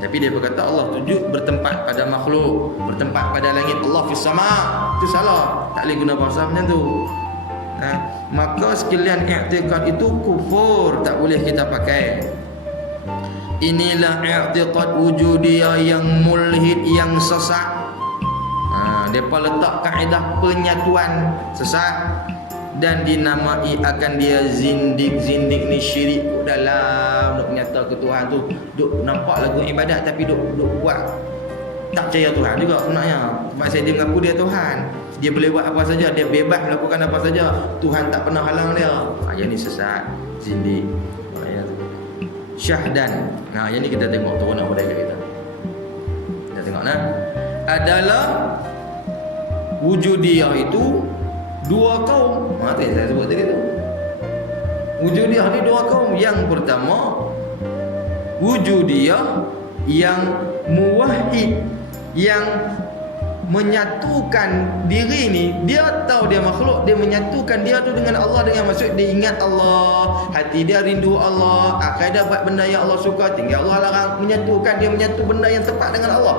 Tapi dia berkata Allah wujud bertempat pada makhluk, bertempat pada langit. Allah fis sama. Itu salah. Tak boleh guna bahasa macam tu. Maka sekalian i'tiqad itu kufur, tak boleh kita pakai. Inilah i'tiqad wujudiyah yang mulhid, yang sesat. Depa letak kaedah penyatuan sesat dan dinamai akan dia zindik. Zindik ni syirik dalam duk menyata ke Tuhan tu, duk nampak lagu ibadat tapi duk buat tak percaya Tuhan juga sebenarnya. Maksud dia mengaku dia Tuhan, dia boleh buat apa saja, dia bebas melakukan apa saja, Tuhan tak pernah halang dia. Yang ni sesat, zindik. Syahdan. Yang ni kita tengok turunan budaya kita. Kita tengok adalah wujudiyah itu dua kaum. Tu yang saya sebut tadi tu. Wujudiyah ni dua kaum. Yang pertama, wujudiyah yang muwahhid, yang menyatukan diri ni. Dia tahu dia makhluk, dia menyatukan dia tu dengan Allah, dengan maksud dia ingat Allah, hati dia rindu Allah, akal dia buat benda yang Allah suka, tinggal Allah larang, menyatukan, dia menyatu benda yang tepat dengan Allah.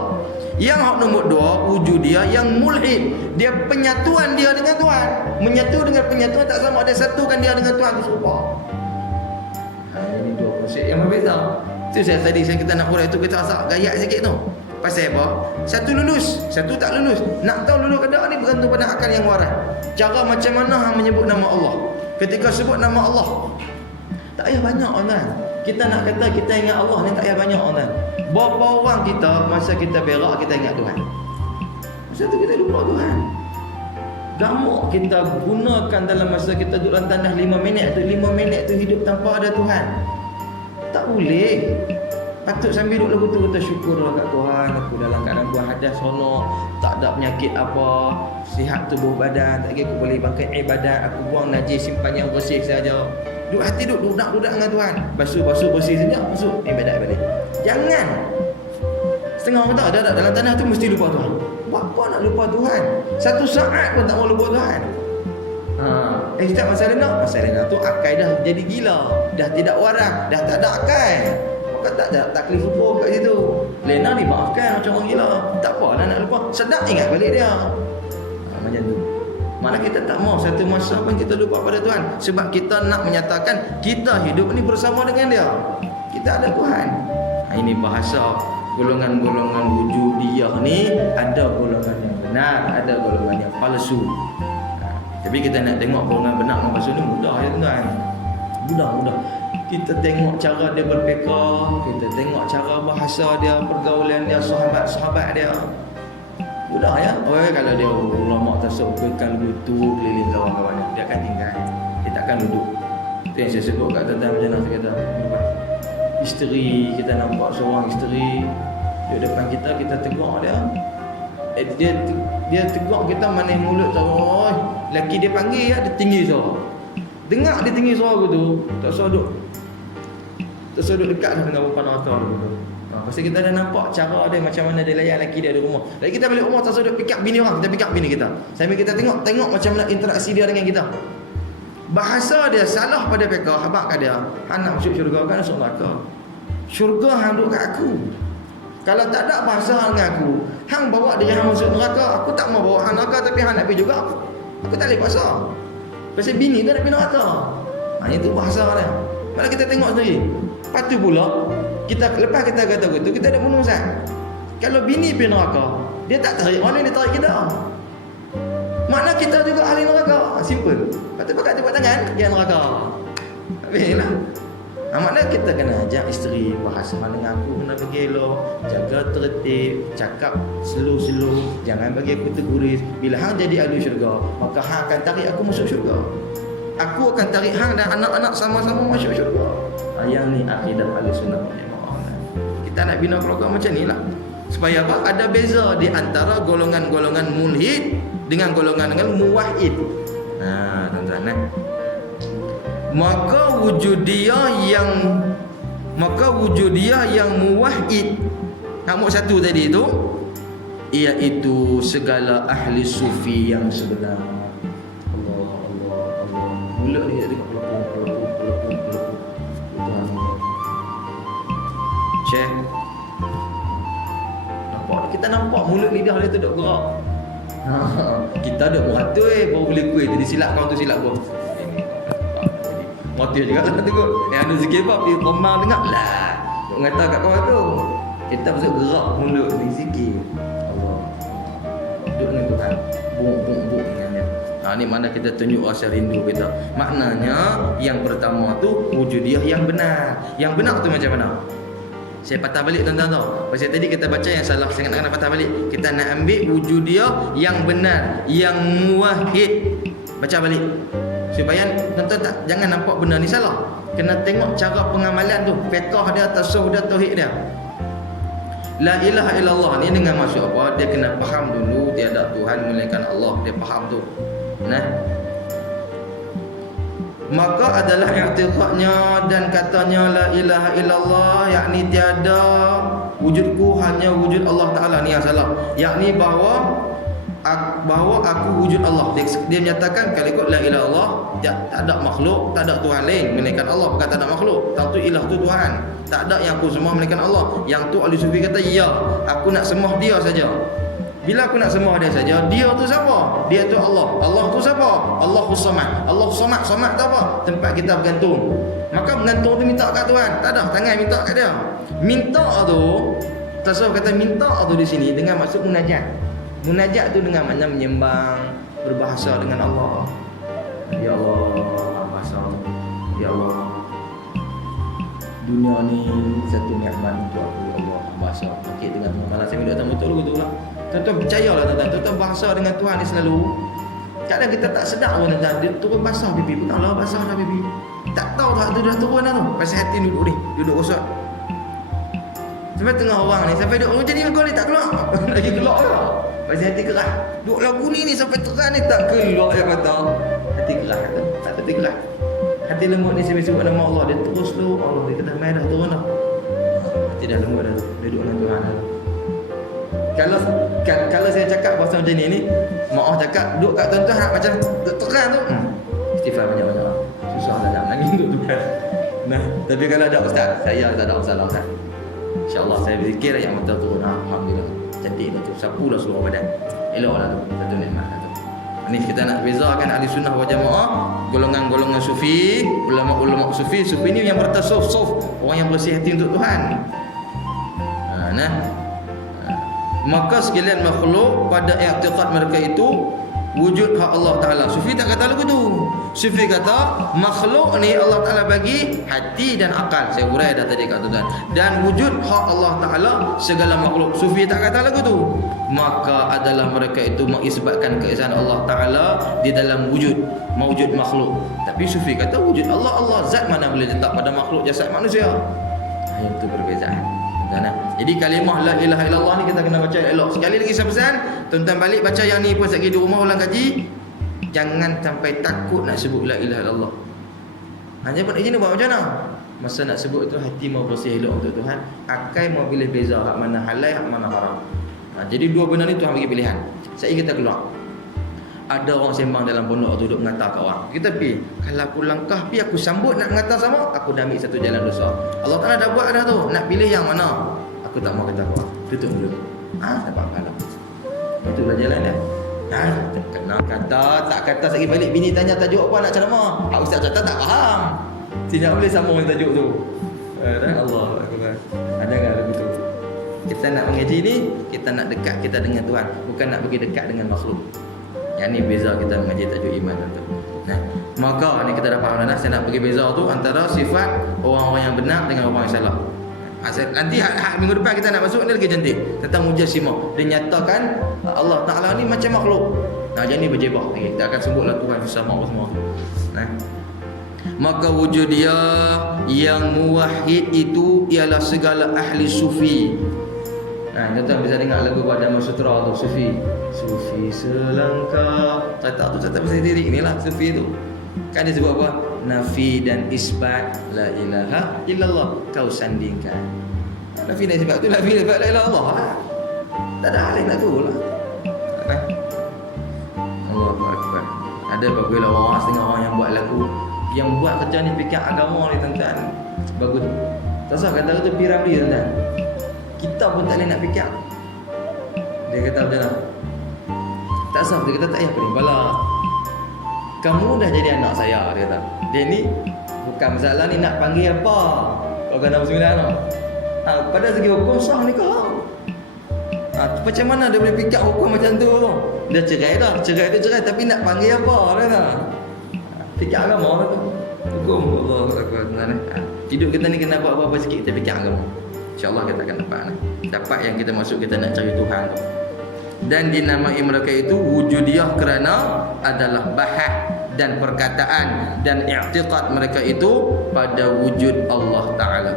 Yang hak nombor dua, wujud dia yang mulhid, dia penyatuan dia dengan Tuhan. Menyatu dengan penyatuan tak sama, ada satukan dia dengan Tuhan tu serupa. Ini dua konsep yang berbeza. Tu tadi kita nak uraikan tu, kita rasa gayat sikit tu. Pasal apa? Satu lulus, satu tak lulus. Nak tahu lulus ke tak ni bergantung pada akal yang waras. Cara macam mana hang menyebut nama Allah. Ketika sebut nama Allah, tak payah banyak orang. Kita nak kata kita ingat Allah ni tak payah banyak orang. Berapa orang kita masa kita berak kita ingat Tuhan. Masa tu kita lupa Tuhan. Gamuk kita gunakan dalam masa kita duduk dalam tandas 5 minit tu, 5 minit tu hidup tanpa ada Tuhan. Tak boleh. Patut sambil duduk lagu tu kata syukurlah kat Tuhan, aku dalam keadaan buat hadas sonok, tak ada penyakit apa, sihat tubuh badan, tak kira aku boleh bangkit ibadat, aku buang najis simpan yang bersih saja. Duduk hati duduk dengan Tuhan. Basuh bersih saja, masuk ibadat balik. Jangan. Setengah orang tak ada dalam tanah tu mesti lupa Tuhan. Buat apa nak lupa Tuhan? Satu saat pun tak mau lupa Tuhan. Kita masalah tu akal dah jadi gila, dah tidak waras, dah tak ada akal. Maka tak ada taklif hukum kat situ. Lena dimaafkan macam orang gila. Tak apa lah nak lupa. Sedap ingat balik dia. Macam tu. Mana kita tak mau satu masa pun kita lupa pada Tuhan. Sebab kita nak menyatakan kita hidup ni bersama dengan dia. Kita ada Tuhan. Ini bahasa golongan-golongan wujudiyah ni. Ada golongan yang benar, ada golongan yang palsu. Tapi kita nak tengok golongan benar dan palsu ni mudah ya tuan. Mudah. Kita tengok cara dia berfikir, kita tengok cara bahasa dia, pergaulan dia, sahabat-sahabat dia. Mudah ya. Kalau dia ulama tasawuf kan duduk keliling kawan-kawan dia akan tinggal. Dia takkan duduk. Itu yang saya sebut kat tuan-tuan macam mana saya kata. Isteri, kita nampak seorang isteri di depan kita, kita tegur dia. Dia tegur kita manis mulut tahu. Laki dia panggil dia tinggi suara. Dengar dia tinggi suara tu, tak sodok dekat dengan perempuan atau tu. Pasal kita dah nampak cara dia macam mana dia layan lelaki dia di rumah. Lagi kita balik rumah tak sodok pick up bini orang, kita pick up bini kita. Sambil kita tengok macam mana interaksi dia dengan kita. Bahasa dia salah pada fikir, habaq kat dia. Hang nak masuk syurga kan masuk neraka. Syurga hang duduk kat aku. Kalau tak ada bahasa hang dengan aku, hang bawa dia hang masuk neraka, aku tak mau bawa hang neraka tapi hang nak pergi juga. Aku tak boleh paksa. Pasal bini tu nak pergi neraka. Itu bahasa dia. Malah kita tengok sendiri. Lepas tu pula, lepas kita kata gitu, kita ada bunuh Ustaz. Kalau bini pergi neraka, dia tak tarik, mana dia tarik kita? Makna kita juga ahli neraka. Simple. Lepas tu pakai tepuk tangan, dia neraka. Habis lah. Makna kita kena ajak isteri bahasa dengan aku, kena bagi elok, jaga tertib, cakap slow, jangan bagi aku terguris. Bila hang jadi ahli syurga, maka hang akan tarik aku masuk syurga. Aku akan tarik hang dan anak-anak sama-sama masuk syurga. Yang ni akidah Ahlussunnah wal Jamaah. Kita nak bina keluarga macam ni lah. Supaya apa? Ada beza di antara golongan-golongan mulhid dengan golongan-golongan muwahhid. Tuan-tuan. Maka wujud dia yang muwahhid. Nombor satu tadi itu, iaitu segala ahli sufi yang sebenar. Allah. Mula dia tengok pelupung. Cek. Kita nampak mulut lidah dia tu duk gerak. Kita duk beratur baru boleh kuih. Jadi silap kau tu silap kau. Mati juga lah tengok. Yang ada zikir apa? Pergi komang dengar lah. Duk ngata kat kau tu. Kita masuk gerak mulut ni zikir. Allah. Duk dengan Tuhan. Bung dengan dia. Ni mana kita tunjuk rasa rindu kita. Maknanya yang pertama tu wujudiah yang benar. Yang benar tu macam mana? Saya patah balik tuan-tuan tau. Pasal tadi kita baca yang salah, saya nak patah balik. Kita nak ambil wujudiah yang benar, yang muwahhid. Baca balik. Supaya tuan-tuan jangan nampak benda ni salah. Kena tengok cara pengamalan tu, fiqh dia, tasawuf dia, tauhid dia. La ilaha illallah ni dengan maksud apa? Dia kena faham dulu tiada Tuhan melainkan Allah. Dia faham tu. Maka adalah i'tiqadnya dan katanya la ilaha illallah, yakni tiada wujudku, hanya wujud Allah Ta'ala. Ni yang salah. Yakni bahawa aku wujud Allah. Dia menyatakan kalau ikut la ilaha illallah, tak ada makhluk, tak ada Tuhan lain melainkan Allah. Bukan tak ada makhluk, tentu ilah tu Tuhan. Tak ada yang aku sembah melainkan Allah. Yang tu ahli sufi kata, ya, aku nak sembah dia saja. Bila aku nak sembah dia saja, dia tu siapa? Dia tu Allah. Allah tu siapa? Allahus Samad. Allahus Samad. Samad tu apa? Tempat kita bergantung. Maka bergantung tu minta kat Tuhan. Tak ada, tangan minta kat dia. Minta tu, tasawuf kata minta tu di sini dengan maksud munajat. Munajat tu dengan makna menyembang, berbahasa dengan Allah. Ya Allah, bahasa. Ya Allah, dunia ni satu nikmat untuk aku, ya Allah. Bahasa pakai dengan malam saya minta betul betul lah. Tuan-tuan percayalah tuan-tuan. Tuan-tuan bahasa dengan Tuhan ni selalu. Kadang kita tak sedar pun tuan-tuan. Dia turun basah pipi. Bukanlah basah dah pipi. Tak tahu tak tu dah turun dah tu. Pasal hati duduk ni. Duduk kosot. Sampai tengah orang ni. Sampai duduk macam ni kau ni tak keluar. Lagi keluar lah. Pasal hati keras. Duduk lagu ni sampai terang ni tak keluar yang kata. Hati keras kata. Tak hati keras. Hati lembut ni sebab nama Allah. Dia terus tu. Allah dia kata mai dah turun dah. Hati dah lembut dah. Dia duduk dengan Tuhan dah. Kalau saya cakap bahasa macam ni maaf cakap duduk kat tuan-tuan macam duduk terang tu, istighfar banyak-banyak. Susah tak nak nangis duduk tu kan. Tapi kalau ada ustaz, saya tak ada masalah ustaz. InsyaAllah saya berzikir yang betul tu. Alhamdulillah. Cantik dah tu. Sapulah seluruh badan. Eloklah tu. Satu nikmat tu. Ni kita nak bezakan ahli sunnah wal jamaah, golongan-golongan sufi, ulama-ulama sufi. Sufi ni yang bertasawuf, orang yang bersih hati untuk Tuhan. Maka sekalian makhluk pada i'tiqad mereka itu wujud hak Allah Ta'ala. Sufi tak kata lagu tu. Sufi kata makhluk ni Allah Ta'ala bagi hati dan akal. Saya urai dah tadi kat tuan. Dan wujud hak Allah Ta'ala segala makhluk. Sufi tak kata lagu tu. Maka adalah mereka itu mengisbatkan keesaan Allah Ta'ala di dalam wujud makhluk. Tapi Sufi kata wujud Allah zat mana boleh letak pada makhluk jasad manusia. Itu perbezaan. Jadi kalimah la ilaha illallah ni kita kena baca elok. Sekali lagi saya pesan, tuan-tuan balik baca yang ni pun sekali di rumah ulang kaji. Jangan sampai takut nak sebut la ilaha illallah. Hanya buat izin buat macam mana? Masa nak sebut tu hati mau bersih elok untuk Tuhan, akal mau pilih beza hak mana halal hak mana haram. Jadi dua benda ni Tuhan bagi pilihan. Saya kita keluar. Ada orang sembang dalam pondok tu duduk mengata kat orang. Kita pergi, kalau aku langkah pergi aku sambut nak mengata sama, aku dah ambil satu jalan dosa. Allah Ta'ala dah buat dah tu. Nak pilih yang mana? Aku tak mau kata kau. Tutup mulut. Dapat pahala. Itulah jalan dia. Kena kata, tak kata sekali balik bini tanya tajuk apa nak ceramah. Ustaz kata tak faham. Tidak boleh sambung dengan tajuk tu. Allah Akbar. Jangan begitu. Kita nak mengaji ni, kita nak dekat kita dengan Tuhan, bukan nak pergi dekat dengan makhluk. Yang ni beza kita mengaji tajuk iman tu. Maka ni kita dapat amanah. Saya nak bagi beza tu antara sifat orang-orang yang benar dengan orang yang salah. Nanti minggu depan kita nak masuk ni lagi cantik tentang mujassimah. Dia nyatakan Allah Ta'ala ni macam makhluk. Jadi ni berjebak. Kita akan sebutlah Tuhan bersama semua. Nah, maka wujudiyah yang muwahhid itu ialah segala ahli sufi. Nah, kita bisa dengar lagu pada Sutra tu, sufi. Sufi selangkah. Tak bisa diri inilah sufi itu. Kan dia sebut apa? Nafi dan isbat la ilaha illallah. Kau sandingkan. Nafi dan isbat tu la ilaha illallah. Tak ada hal lain nak tu lah. Allahu Akbar. Ada apabila orang setengah orang yang buat lagu, yang buat kerja ni fikir agama ni tuan-tuan. Bagus. Tak usah kata tu piramli tuan-tuan. Kita pun tak boleh nak fikir. Dia kata macam mana? Tak usah, dia kata tak payah pening kepala. Kamu dah jadi anak saya, dia kata. Dia ni bukan masalah ni nak panggil apa. Kalau kena bersembilan tu. Pada segi hukum sah ni kau. Macam mana dia boleh fikir hukum macam tu tu? Dia cerai dah, cerai tu cerai tapi nak panggil apa dia kata. Fikir agama tu. Hukum Allah Akbar. Hidup kita ni kena buat apa-apa sikit kita fikir agama. InsyaAllah kita akan dapat yang kita masuk, kita nak cari Tuhan. Dan dinamai mereka itu wujudiyah kerana adalah bahas dan perkataan dan i'tiqad mereka itu pada wujud Allah Ta'ala.